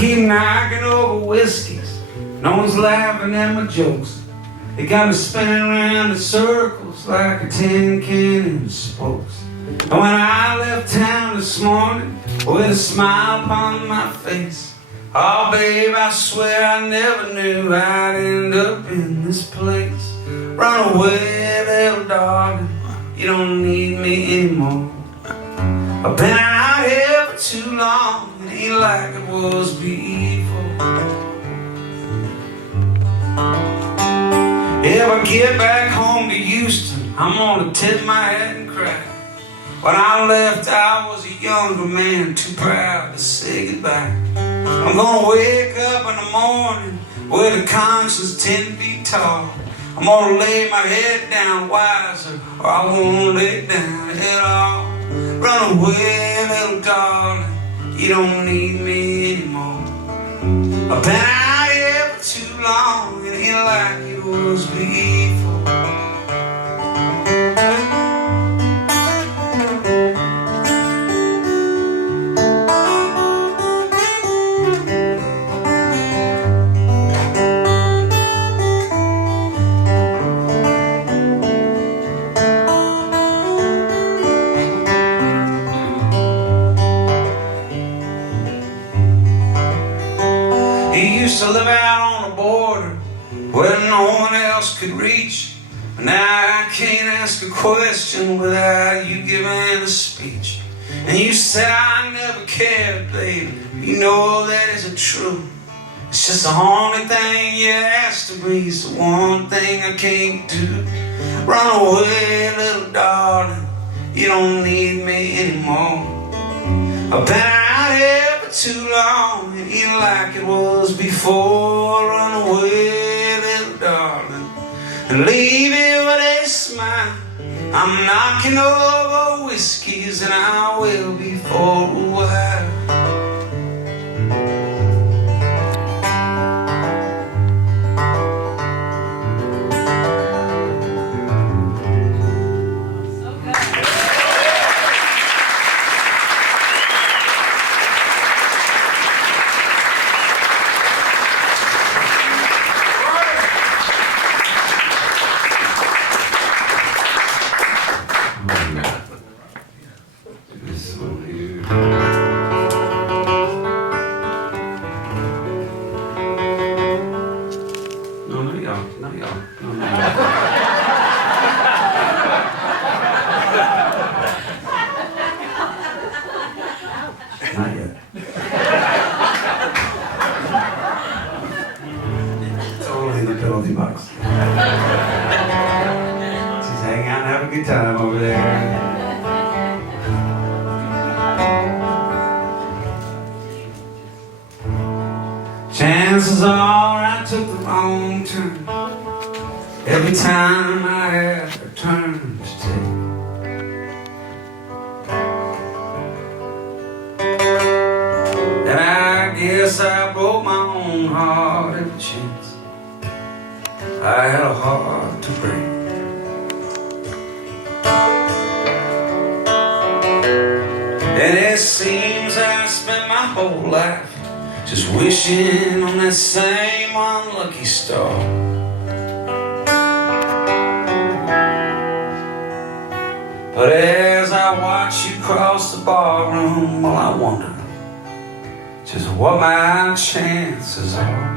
keep knocking over whiskeys. No one's laughing at my jokes. They got me spinning around in circles like a tin can in spokes. And when I left town this morning with a smile upon my face, oh babe, I swear I never knew I'd end up in this place. Run away, little darling, you don't need me anymore. I've been out here for too long, it ain't like it was before. If I get back home to Houston, I'm gonna tip my hat and cry. When I left, I was a younger man, too proud to say goodbye. I'm gonna wake up in the morning with a conscience 10 feet tall. I'm gonna lay my head down wiser, or I won't lay it down at all. Run away, little darling, you don't need me anymore. I've been out here for too long, it ain't like it was before. He used to live out on the border where no one else could reach. Now I can't ask a question without you giving a speech. And you said I never cared, baby. You know that isn't true. It's just the only thing you asked of me. It's the one thing I can't do. Run away, little darling, you don't need me anymore. I've been out here for too long, it ain't like it was before. Run away, little darling, and leave it with a smile. I'm knocking over whiskeys, and I will be for a while. Not yet. Totally in the penalty box. She's hanging out and having a good time over there. Chances are I took the wrong turn every time I had a turn to take. And I guess I broke my own heart every chance I had a heart to break. And it seems I spent my whole life just wishing on that same unlucky star. But as I watch you cross the barroom, well, I wonder just what my chances are.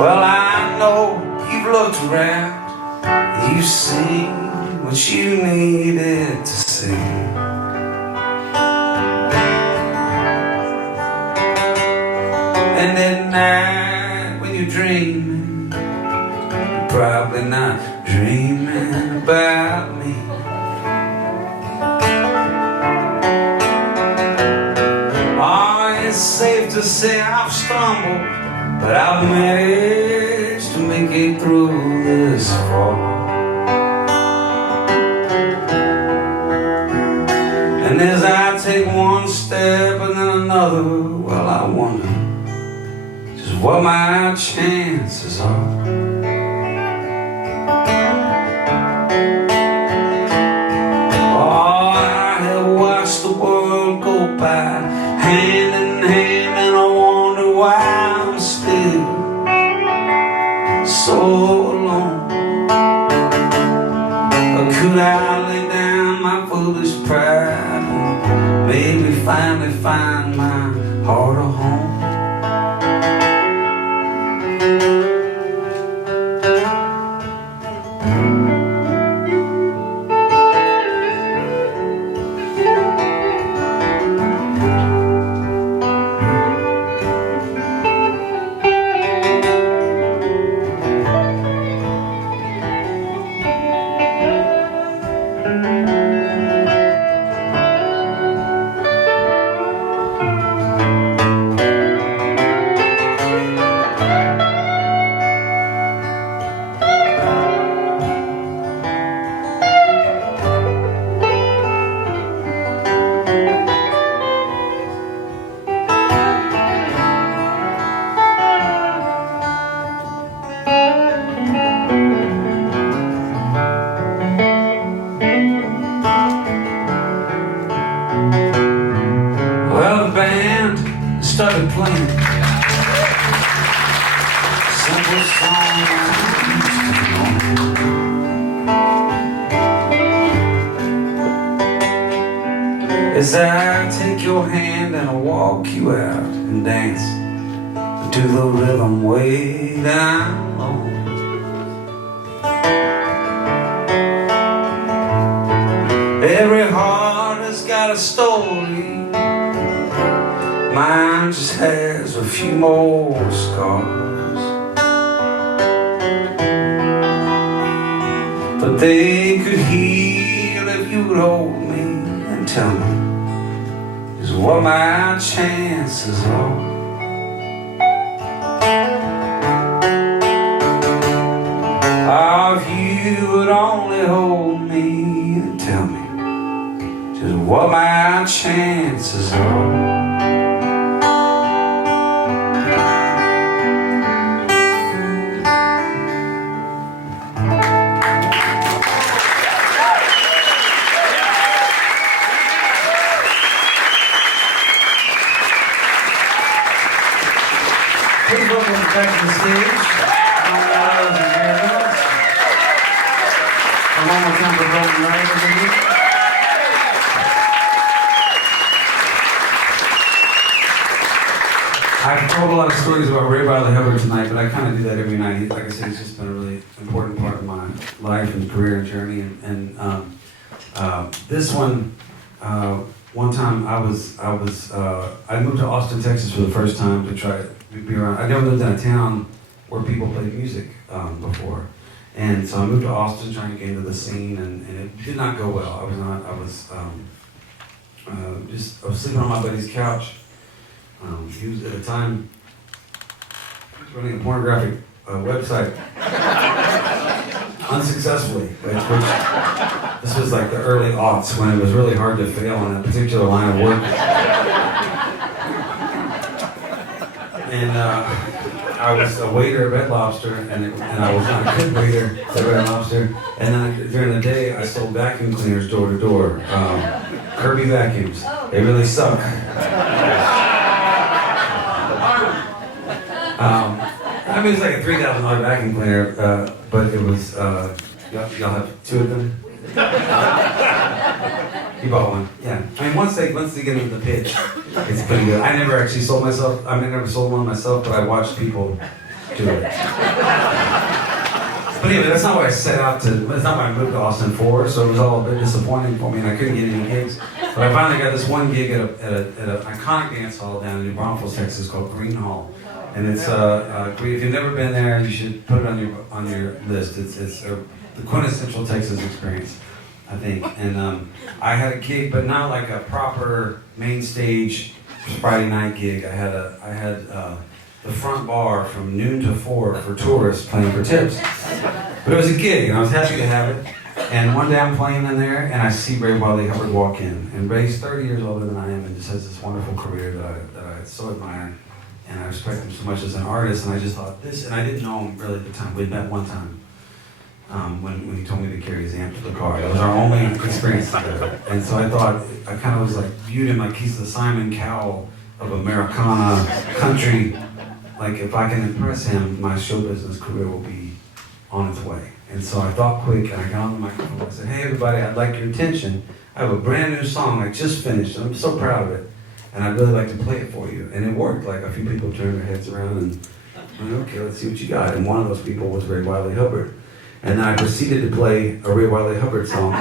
Well, I know you've looked around, you've seen what you needed to see. And at night when you're dreaming, you're probably not dreaming about me. Oh, it's safe to say I've stumbled, but I've managed to make it through this far. And as I take one step and then another, well, I wonder just what my chances are. Oh, I have watched by hand in hand, and I wonder why I'm still so alone. Or could I lay down my foolish pride and maybe finally find my heart a home? Well, the band started playing simple songs as I take your hand and I walk you out and dance to the rhythm way down low. Every heart has got a story. Mine just has a few more scars, but they could heal if you would hold me and tell me just what my chances are. Oh, if you would only hold me and tell me just what my chances are. Please welcome back to the stage. One more time for Broken Right, everybody. I've told a lot of stories about Ray Riley Hubbard tonight, but I kind of do that every night. Like I said, he's just been a really important part of my life and career and journey. And this one, one time I moved to Austin, Texas for the first time to try to be around. I never lived in a town where people played music before. And so I moved to Austin trying to get into the scene, and it did not go well. I was sleeping on my buddy's couch. He was at the time running a pornographic website unsuccessfully, which this was like the early aughts when it was really hard to fail in that particular line of work. And I was a waiter at Red Lobster, and I was not a good waiter at Red Lobster. And then during the day, I sold vacuum cleaners door to door. Kirby vacuums. They really suck. I mean, it's like a $3,000 vacuum cleaner, but it was, y'all have two of them? You bought one, yeah. I mean, once they get into the pitch, it's pretty good. I never actually sold myself. I never sold one myself, but I watched people do it. But anyway, that's not what I set out to. That's not what I moved to Austin for. So it was all a bit disappointing for me, and I couldn't get any gigs. But I finally got this one gig at an iconic dance hall down in New Braunfels, Texas, called Green Hall. And it's if you've never been there, you should put it on your list. It's the quintessential Texas experience, I think. And I had a gig, but not like a proper main stage Friday night gig. I had the front bar from noon to 4 for tourists playing for tips. But it was a gig, and I was happy to have it. And one day I'm playing in there, and I see Ray Riley Hubbard walk in. And Ray's 30 years older than I am, and just has this wonderful career that I so admire. And I respect him so much as an artist, and I just thought this, and I didn't know him really at the time. We'd met one time. when he told me to carry his amp to the car. That was our only experience together. And so I thought, I kind of was like, viewed him like he's the Simon Cowell of Americana country. Like, if I can impress him, my show business career will be on its way. And so I thought quick, and I got on the microphone. I said, hey everybody, I'd like your attention. I have a brand new song I just finished, and I'm so proud of it. And I'd really like to play it for you. And it worked. Like, a few people turned their heads around and went, okay, let's see what you got. And one of those people was Ray Wylie Hubbard. And then I proceeded to play a Ray Wylie Hubbard song.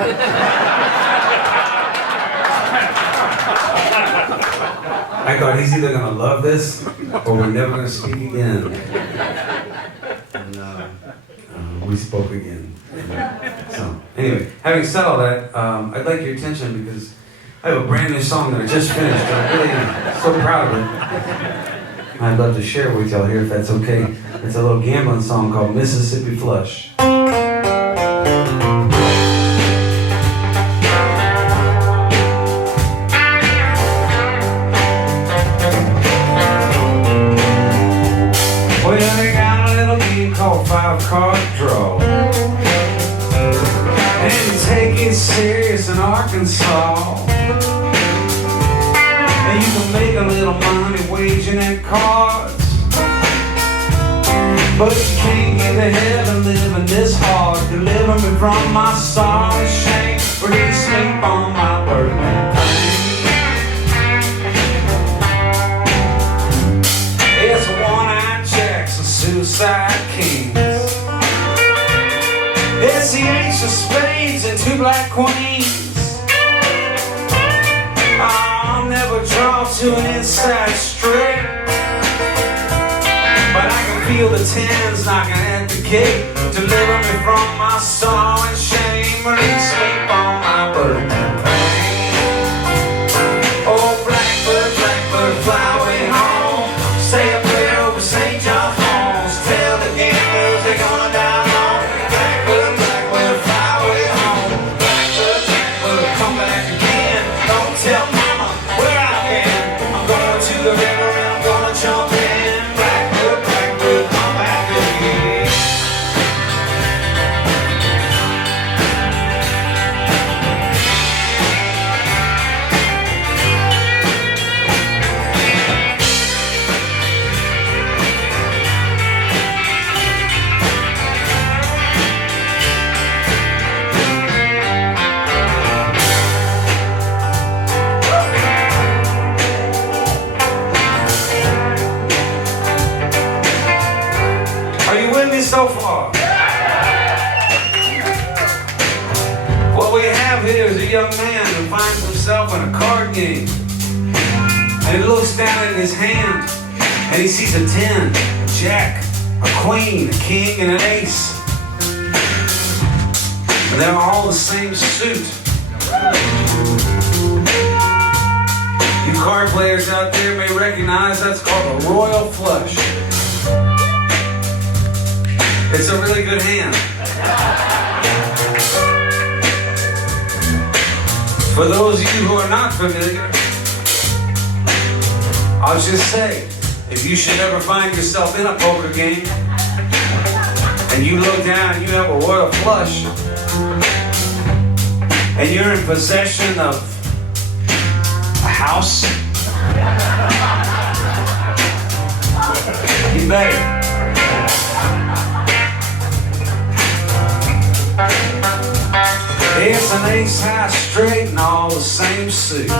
I thought, he's either gonna love this, or we're never gonna speak again. And we spoke again. So, anyway, having said all that, I'd like your attention because I have a brand new song that I just finished. I'm really so proud of it. I'd love to share it with y'all here if that's okay. It's a little gambling song called Mississippi Flush. Well, they got a little game called 5-Card Draw. And you take it serious in Arkansas. And you can make a little money waging at cards. But you can't get ahead of living this hard. Deliver me from my sorrow and shame. Release me on my birthday thing. It's a one-eyed jacks and suicide kings. It's the ace of spades and 2 black queens. I'll never draw to an inside straight, but I can feel the tens knocking at the gate. Deliver me from my sorrow and shame. Release me on my birthday pain. Oh, blackbird, blackbird, fly away home. Say a prayer over St. John's Homes. Tell the gamblers they're gonna die alone. Blackbird, blackbird, fly away home. Blackbird, blackbird, come back again. Don't tell mama where I've been. I'm going to the river and I'm gonna jump in. Blackbird, blackbird, come back again. Are you with me so far? What we have here is a young man who finds himself in a card game. And he looks down in his hand and he sees a 10, a jack, a queen, a king, and an ace. And they're all the same suit. You card players out there may recognize that's called a royal flush. It's a really good hand. For those of you who are not familiar, I'll just say, if you should ever find yourself in a poker game and you look down and you have a royal flush and you're in possession of a house, you better. It's an ace high straight and all the same suit.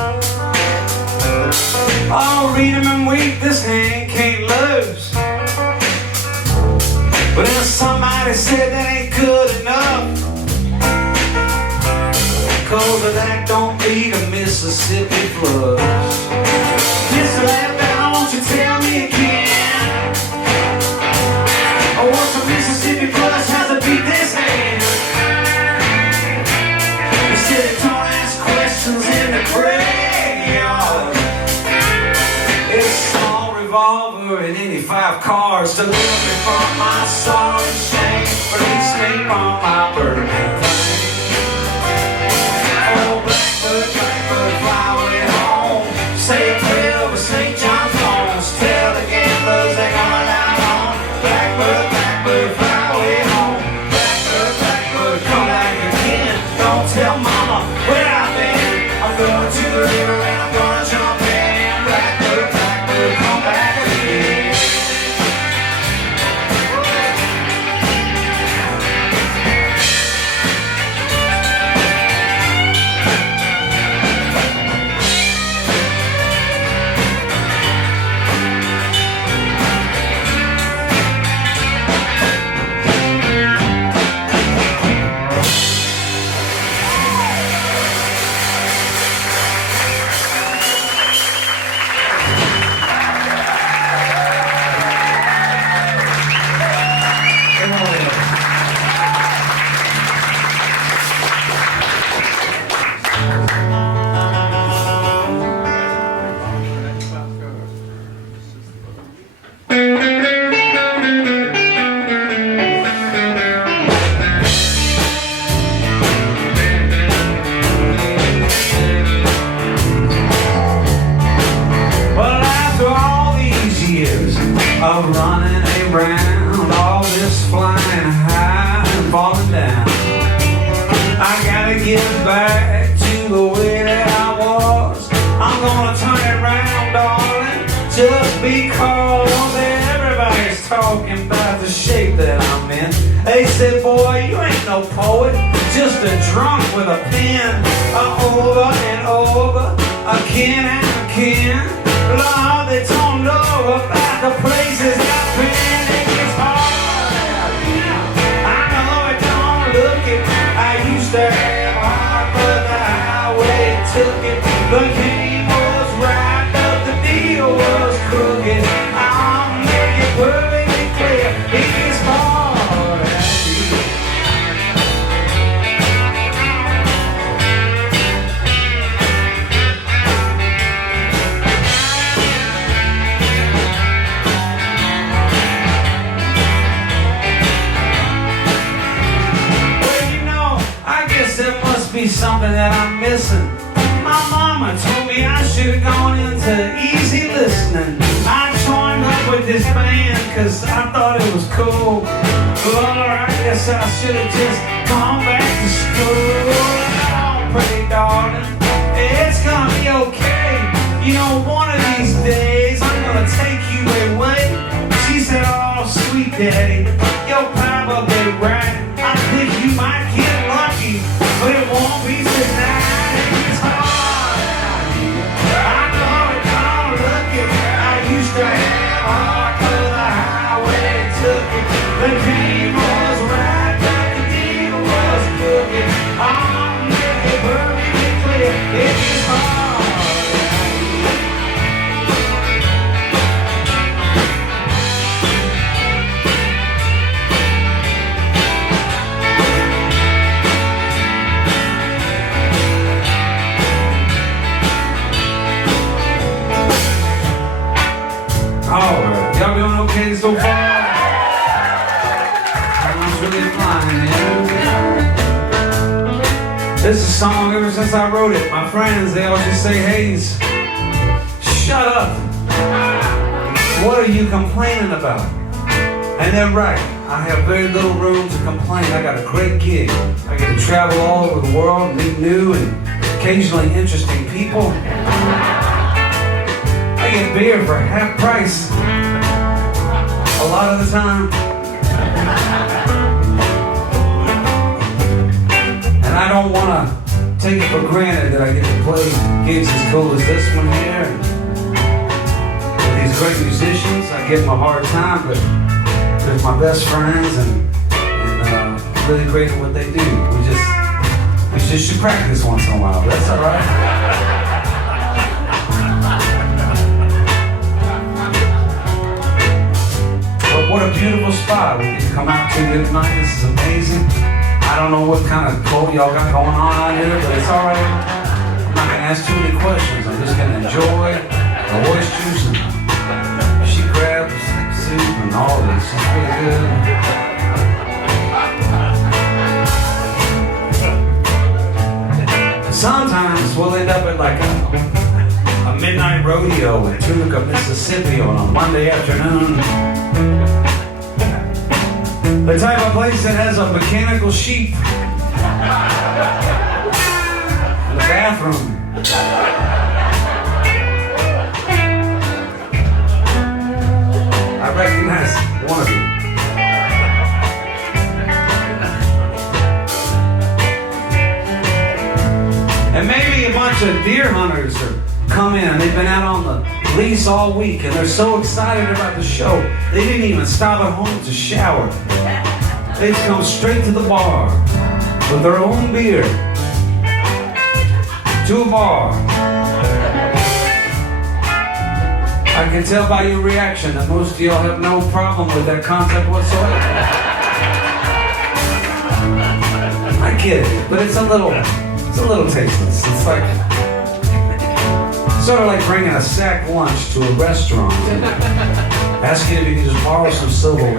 Oh, read 'em and weep, this hand can't lose. But then somebody said that ain't good enough, 'cause that don't beat a Mississippi flush. Mr. Left-Out, won't you tell me again, what's a Mississippi flush, how's it beat this hand? You said don't ask questions in the graveyard. It's a small revolver and any 5 cards. Deliver me from my sorrow and shame. Release me from my birthday pain. Oh, blackbird, blackbird, fly away home. Say a prayer over St. John's Homes. Tell the gamblers they're gonna die alone. Blackbird, blackbird, fly away home. Blackbird, blackbird. of running around, all this flying high and falling down. I gotta get back to the way that I was. I'm gonna turn it round, darling, just because everybody's talking about the shape that I'm in. They said, boy, you ain't no poet, just a drunk with a pen. Over and over, again and again. Lord, they don't know about the places I've been. It gets hard out here. I know it don't look it. I used to have heart, but the highway took it. The game was right, but the deal was crooked. I'll make it perfectly clear. It gets hard out here. There must be something that I'm missing. My mama told me I should have gone into easy listening. I joined up with this band cause I thought it was cool. Lord, I guess I should have just gone back to school. Oh, pretty darling, it's gonna be okay. You know, one of these days I'm gonna take you away. She said, oh, sweet daddy, you're probably right. I think you might get lucky, but it won't be tonight. It's hard out here. I know it don't look it. I used to have heart, but the highway took it. The game was right, but the deal was crooked. I'm making it perfectly clear. It's hard out here. Alright, y'all doing okay so far? I'm really flying, yeah. This is a song ever since I wrote it. My friends, they always say, Hayes, shut up. What are you complaining about? And they're right. I have very little room to complain. I got a great gig. I get to travel all over the world, meet new and occasionally interesting people. I get beer for half price a lot of the time. And I don't want to take it for granted that I get to play gigs as cool as this one here. With these great musicians, I give them a hard time, but they're my best friends and really great at what they do. We just should practice once in a while. That's all right. What a beautiful spot we can come out to tonight. This is amazing. I don't know what kind of cold y'all got going on out here, but it's all right. I'm not going to ask too many questions. I'm just going to enjoy the oysters and she grabs soup and all of this. It's really good. Sometimes we'll end up at like a midnight rodeo in Tunica, Mississippi on a Monday afternoon. The type of place that has a mechanical sheep in the bathroom. I recognize one of you. And maybe a bunch of deer hunters are come in. They've been out on the lease all week and they're so excited about the show they didn't even stop at home to shower. They've come straight to the bar with their own beer. To a bar. I can tell by your reaction that most of y'all have no problem with that concept whatsoever. I get it, but it's a little tasteless. It's like sort of like bringing a sack lunch to a restaurant and asking if you can just borrow some silverware.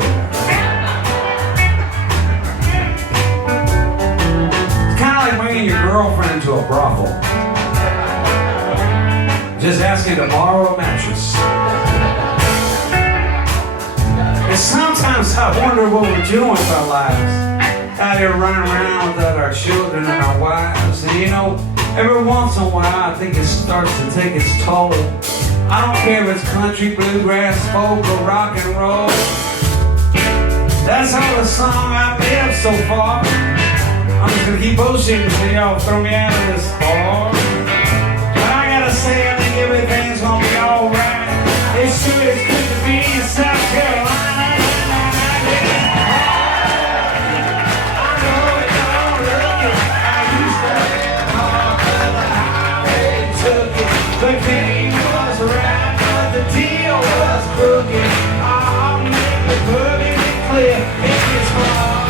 It's kind of like bringing your girlfriend to a brothel. Just asking to borrow a mattress. I wonder what we're doing with our lives. Out here running around without our children and our wives. And you know, every once in a while I think it starts to take its toll. I don't care if it's country, bluegrass, folk, or rock and roll. That's all the song I've been so far. I'm just gonna keep bullshitting until y'all throw me out of this bar. But I gotta say, I think everything's gonna be alright. It sure is good to be in South Carolina. I know it don't look it. I used to live hard, but the highway took it. The game was right, but the deal was crooked. I'll make the boogie clear. It gets hard.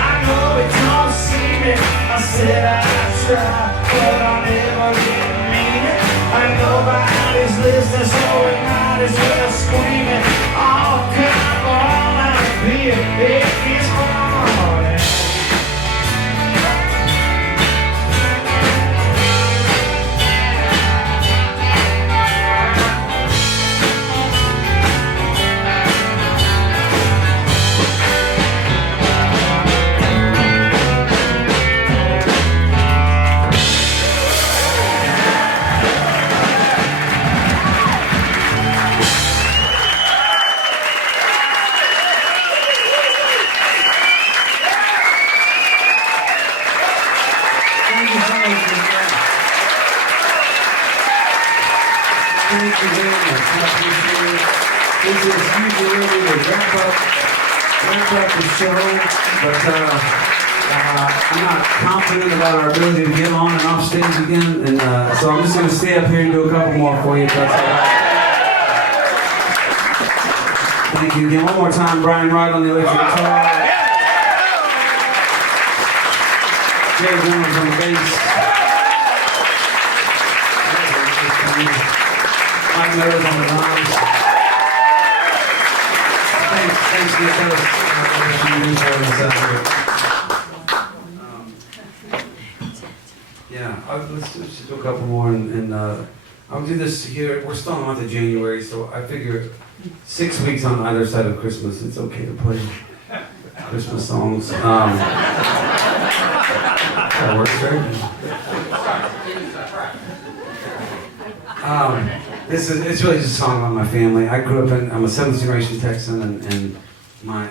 I know it don't seem it. I said I'd try, but I'll never get mean. I know nobody's listening, so we might as well scream it. Oh, come on, out here, it gets hard. Thank you very much. I appreciate it. This is usually ready to wrap up the show, but I'm not confident about our ability to get on and off stage again, and so I'm just going to stay up here and do a couple more for you, if that's all right. Thank you again. One more time, Brian Wright on the electric guitar. Jerry Williams on the bass. Mike Meadows on the drums. Thanks, let's do a couple more, and I'll do this here. We're still in the month of January, so I figure 6 weeks on either side of Christmas, it's okay to play Christmas songs. That works very good. It's really just a song about my family. I'm a seventh generation Texan, and my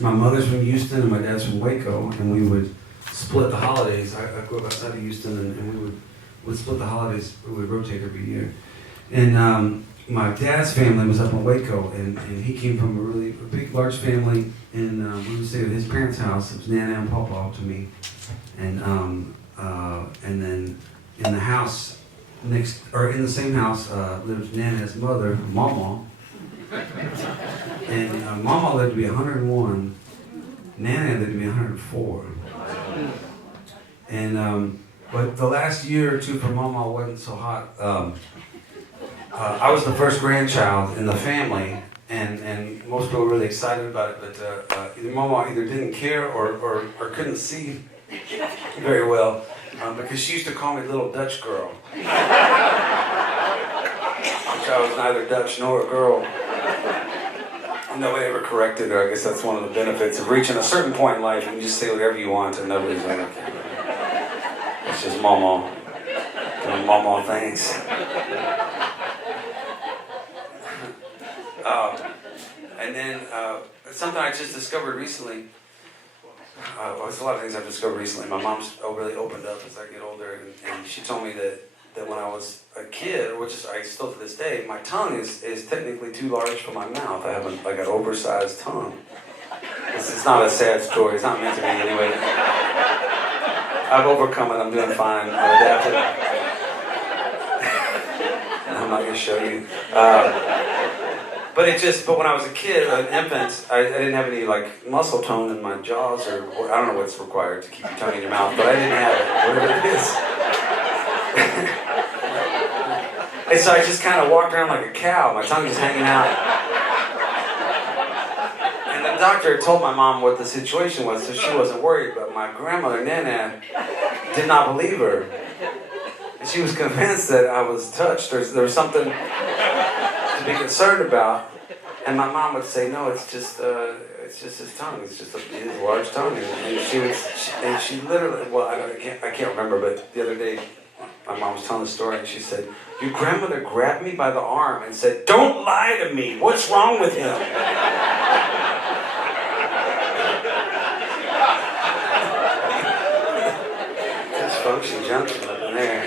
mother's from Houston and my dad's from Waco, and we would split the holidays. I grew up outside of Houston, and we would split the holidays. We would rotate every year. And my dad's family was up in Waco, and he came from a really big, large family, and we would stay at his parents' house. It was Nana and Papa to me, and then in the house in the same house lives Nana's mother, Mama, and Mama lived to be 101. Nana lived to be 104. And but the last year or two for Mama wasn't so hot. I was the first grandchild in the family, and most people were really excited about it, but either Mama didn't care or couldn't see very well, because she used to call me Little Dutch Girl, which I was neither Dutch nor a girl. And nobody ever corrected her. I guess that's one of the benefits of reaching a certain point in life. You can just say whatever you want, and nobody's like, okay. It's just Mama doing Mama things. And then something I just discovered recently. There's a lot of things I've discovered recently. My mom's really opened up as I get older, and she told me that when I was a kid, which is I still to this day, my tongue is technically too large for my mouth. I have like an oversized tongue. It's not a sad story. It's not meant to be anyway. I've overcome it. I'm doing fine. I've adapted. And I'm not going to show you. But when I was a kid, an infant, I didn't have any like muscle tone in my jaws, or I don't know what's required to keep your tongue in your mouth, but I didn't have it, whatever it is. And so I just kind of walked around like a cow, my tongue just hanging out. And the doctor told my mom what the situation was, so she wasn't worried, but my grandmother, Nana, did not believe her. She was convinced that I was touched, or there was something to be concerned about. And my mom would say, no, it's just his tongue. It's just his large tongue. And she literally, well, I can't remember, but the other day, my mom was telling the story, and she said, your grandmother grabbed me by the arm and said, don't lie to me. What's wrong with him? Dysfunction Junction up in there.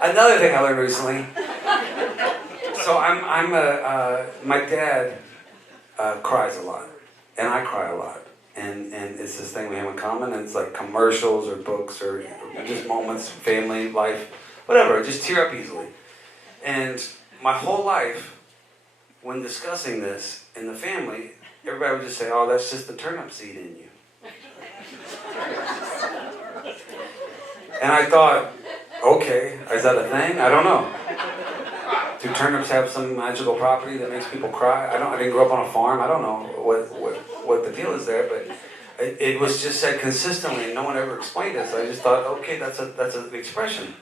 Another thing I learned recently. So my dad cries a lot, and I cry a lot, and it's this thing we have in common. And it's like commercials or books or just moments, family, life, whatever. Just tear up easily. And my whole life, when discussing this in the family, everybody would just say, "Oh, that's just the turnip seed in you." And I thought, okay, is that a thing? I don't know. Do turnips have some magical property that makes people cry? I didn't grow up on a farm. I don't know what the deal is there, but it was just said consistently, and no one ever explained it. So I just thought, okay, that's an expression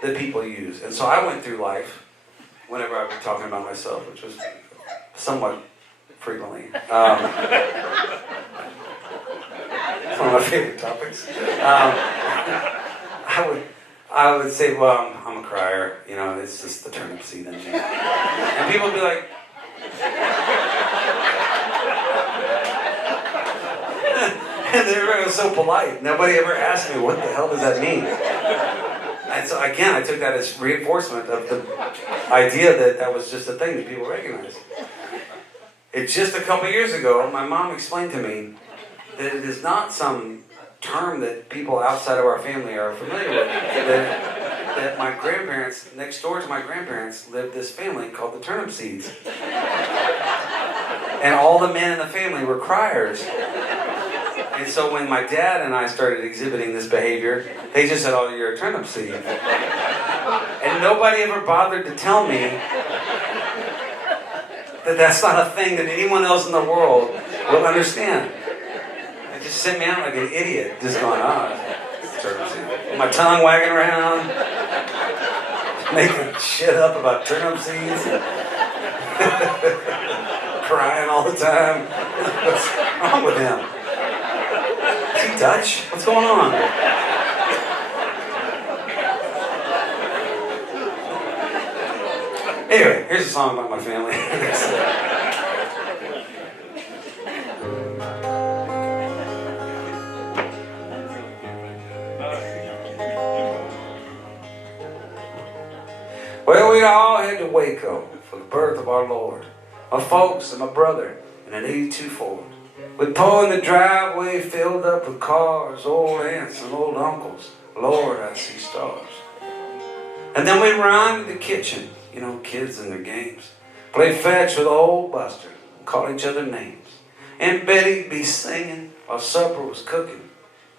that people use. And so I went through life whenever I was talking about myself, which was somewhat frequently. It's one of my favorite topics. I would say, well, I'm a crier, you know, it's just the turnip seed in me. And people would be like, and everybody was so polite. Nobody ever asked me, what the hell does that mean? And so again, I took that as reinforcement of the idea that was just a thing that people recognized. It's just a couple years ago, my mom explained to me that it is not some term that people outside of our family are familiar with. That my grandparents, next door to my grandparents, lived this family called the Turnip Seeds. And all the men in the family were criers. And so when my dad and I started exhibiting this behavior, they just said, oh, you're a turnip seed. And nobody ever bothered to tell me that that's not a thing that anyone else in the world will understand. They just sent me out like an idiot, just going, turnip seed. My tongue wagging around, making shit up about turnip seeds, crying all the time. What's wrong with him? Is he Dutch? What's going on? Anyway, here's a song about my family. Well, we all head to Waco for the birth of our Lord. My folks and my brother in an 82 Ford. We pull in the driveway filled up with cars, old aunts and old uncles. Lord, I see stars. And then we run to the kitchen, you know, kids and their games. Play fetch with old Buster, call each other names. And Betty'd be singing while supper was cooking.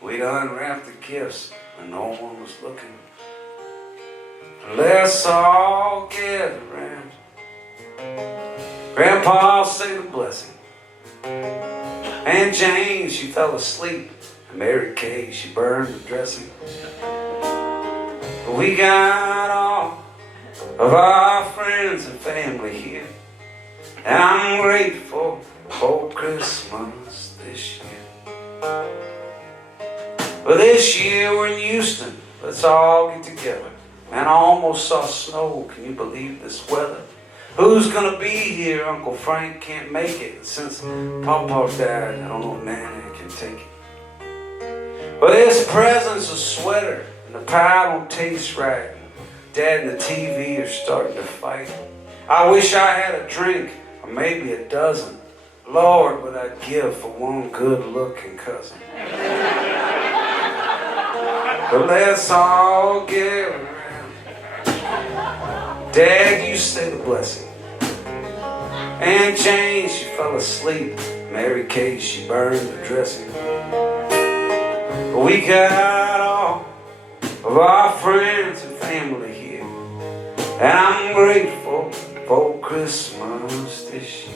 We'd unwrap the gifts when no one was looking. Let's all gather around. Grandpa say the blessing. Aunt Jane, she fell asleep. And Mary Kay, she burned the dressing. But we got all of our friends and family here. And I'm grateful for Christmas this year. Well, this year we're in Houston. Let's all get together. Man, I almost saw snow. Can you believe this weather? Who's gonna be here? Uncle Frank can't make it. Since Papa died, I don't know if Nanny can take it. But his present's a sweater, and the pie don't taste right. Dad and the TV are starting to fight. I wish I had a drink, or maybe a dozen. Lord, what I'd give for one good-looking cousin. But let's all get around. Dad, you say the blessing. Aunt Jane, she fell asleep. Mary Kay, she burned the dressing. But we got all of our friends and family here. And I'm grateful for Christmas this year.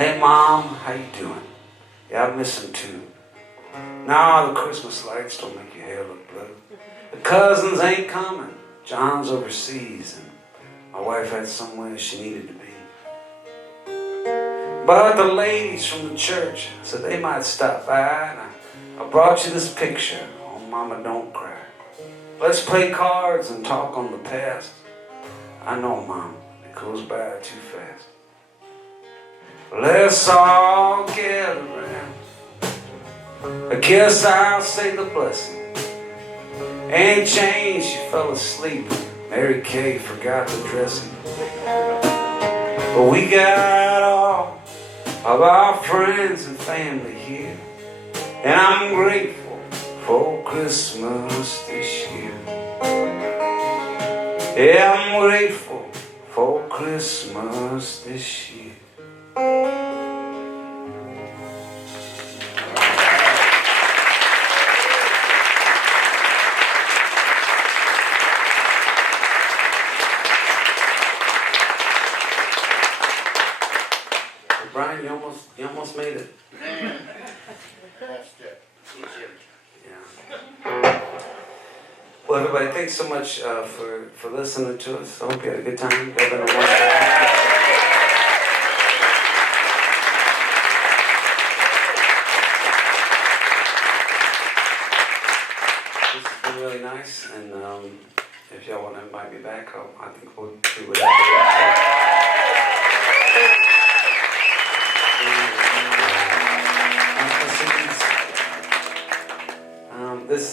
Hey Mom, how you doing? Yeah, I'm missing too. Nah, the Christmas lights don't make your hair look blue. The cousins ain't coming. John's overseas and my wife had somewhere she needed to be. But the ladies from the church said they might stop by, and I brought you this picture. Oh, Mama, don't cry. Let's play cards and talk on the past. I know, Mom, it goes by too fast. Let's all get around. I guess I'll say the blessing. Aunt Jane, she fell asleep. Mary Kay forgot the dressing. But we got all of our friends and family here, and I'm grateful for Christmas this year. Yeah, I'm grateful for Christmas this year. Brian, you almost made it. Yeah. Well, everybody, thanks so much for listening to us. I hope you had a good time. You guys been a wonderful This has been really nice, and if y'all want to invite me back, I think we'll do whatever.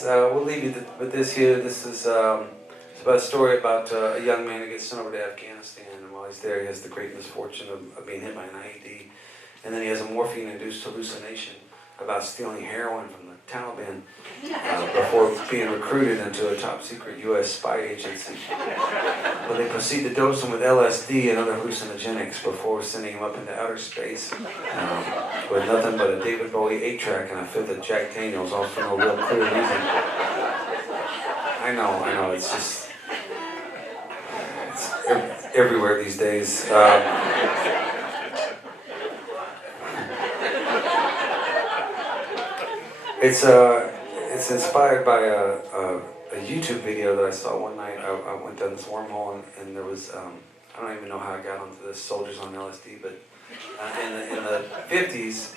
We'll leave you with this here. This is it's about a story about a young man who gets sent over to Afghanistan, and while he's there, he has the great misfortune of being hit by an IED, and then he has a morphine-induced hallucination about stealing heroin from the Taliban before being recruited into a top-secret U.S. spy agency. Well, they proceed to dose him with LSD and other hallucinogenics before sending him up into outer space with nothing but a David Bowie 8-track and a fifth of Jack Daniels, all for no real clear reason. I know, it's just... it's everywhere these days. It's inspired by a YouTube video that I saw one night. I went down this wormhole and there was I don't even know how I got onto this, soldiers on LSD, but in the 50s,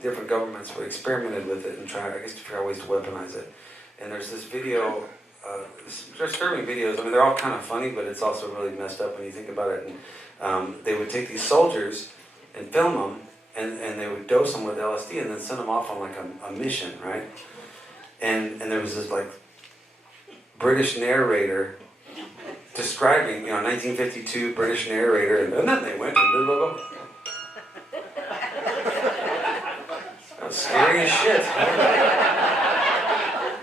different governments were experimented with it and tried, I guess, to figure out ways to weaponize it. And there's this video, disturbing videos. I mean, they're all kind of funny, but it's also really messed up when you think about it. And they would take these soldiers and film them. And they would dose them with LSD and then send them off on like a mission, right? And there was this like British narrator describing, 1952 British narrator, and then they went and blah, blah, blah. That was scary as shit.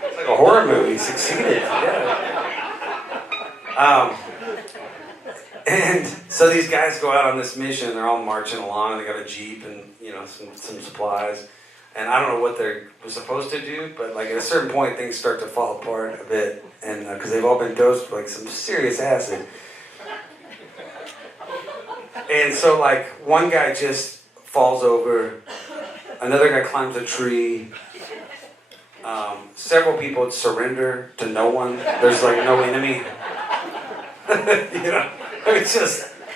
It's like a horror movie, succeeded, yeah. And so these guys go out on this mission, they're all marching along, they got a Jeep and, some supplies. And I don't know what they were supposed to do, but like at a certain point things start to fall apart a bit, and because they've all been dosed with like some serious acid. And so like one guy just falls over, another guy climbs a tree, several people surrender to no one, there's like no enemy.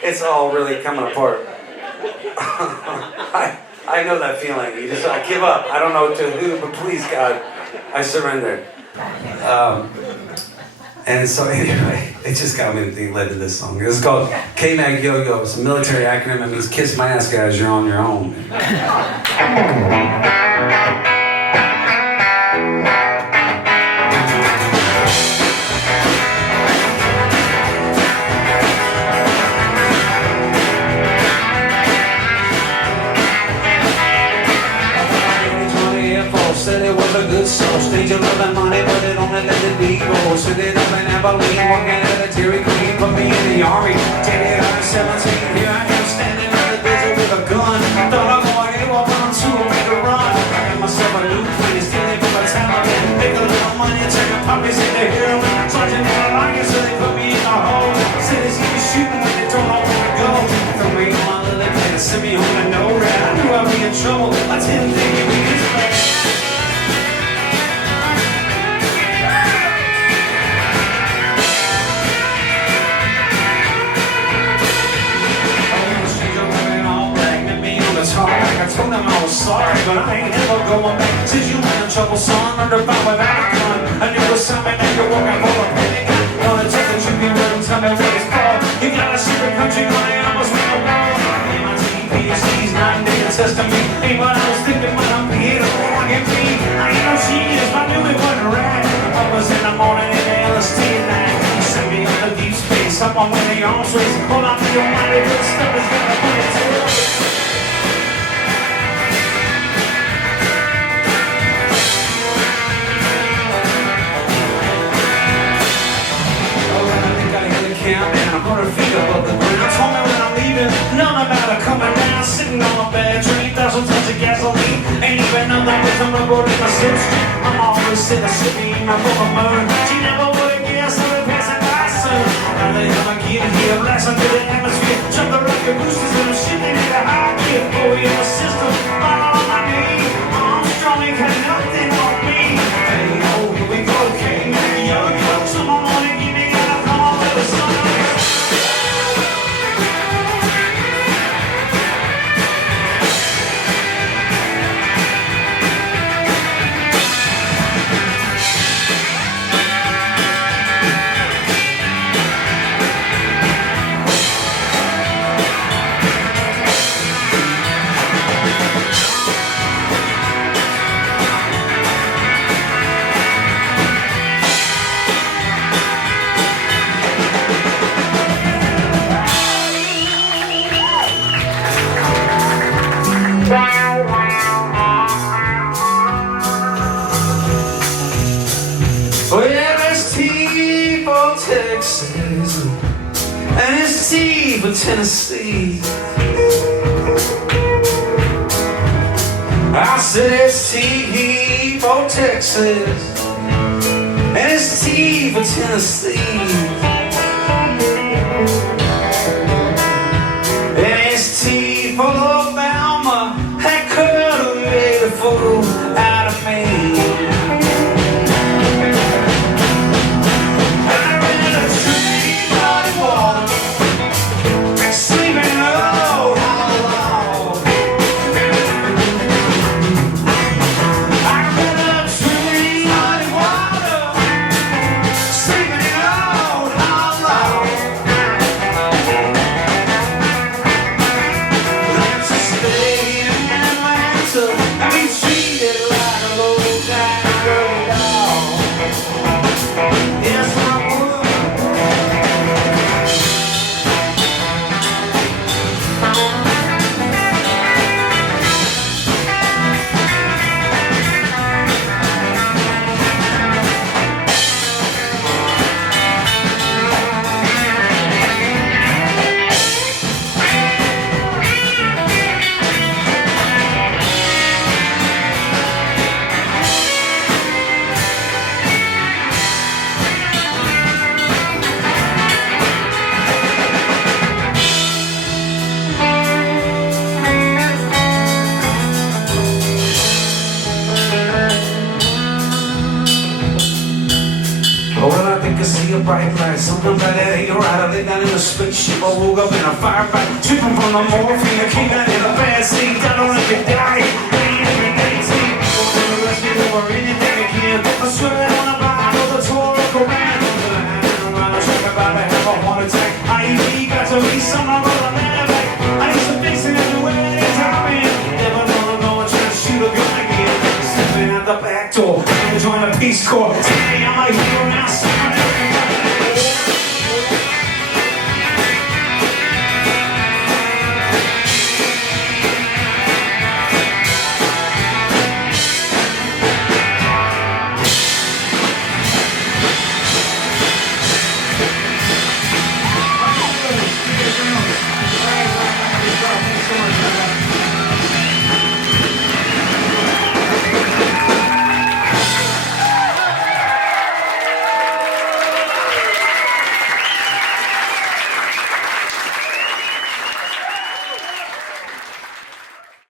It's all really coming apart. I know that feeling. I give up. I don't know to who, but please, God, I surrender. And so anyway, it just got me to led to this song. It's called K-Mag Yo-Yo. It's a military acronym. It means kiss my ass, guys. You're on your own. Said it was a good soul, stage of love and money, but it only let it be go. Set it up in Abilene, working at a Dairy Queen, put me in the army. Take it out of 17, here I am standing in the desert with a gun. Thought I'm going AWOL, but I'm too afraid to run. I got myself a new plane, stealing from a Taliban. Make a little money and turn the puppies into heroin. Sergeant didn't like it, so they put me in a hole. Said it's you shooting when they don't know where to go. From me on my little plane, send me home to no rest. told him I was sorry, but I ain't ever going back. Since you were in trouble, son, under fire without a gun. I knew it was something that you're working for a penny. Gonna take the truth, you wouldn't tell me what it's called. You got a secret country, money, almost went a wall. My TPC's 9-day testing me. Ain't what I was thinking when I'm here to walk at me. I ain't no genius, but I knew it wasn't right. I was in the morning in the LST at night. You sent me in the deep space, up on one of your arms race. Hold on to your mighty good stuff, it's gonna put it to it. And I'm 100 feet above the ground. I told me when I'm leaving, nothing about her coming down. Sitting on a bad train, 1,000 tons of gasoline. Ain't even nothing but some rubber in my slipstream. I'm always sitting, sipping my full moon. She never would have guessed I was passing by soon. Now they have a kid here, blasting through the atmosphere. Jump the rocket boosters and I'm shifting in the high gear. Oh, yeah, my system, fall on my knee. I'm strong, ain't got nothing on me. Hey, oh, here we go, king. Yo, yo, someone wanna give me a call with the sun. Well, it's T for Texas, and it's T for Tennessee. I said it's T for Texas, and it's T for Tennessee. And it's T for Alabama, that could have made a fool out of me. I see a bright light, something about that ain't right. I lay down in a spaceship, I woke up in a firefight, tripping from the morphine, I came out in a bad seat. I don't let me die, waiting every day, see. I'm arrested over anything again. I swear I wanna buy another Torah Koran. I'm gonna talk about to have a heart attack. IED got to be something about a man back. I need some fixing everywhere anytime in. Never gonna go and try to shoot a gun again. Stepping out the back door, I'm gonna join a Peace Corps. Today I'm a hero.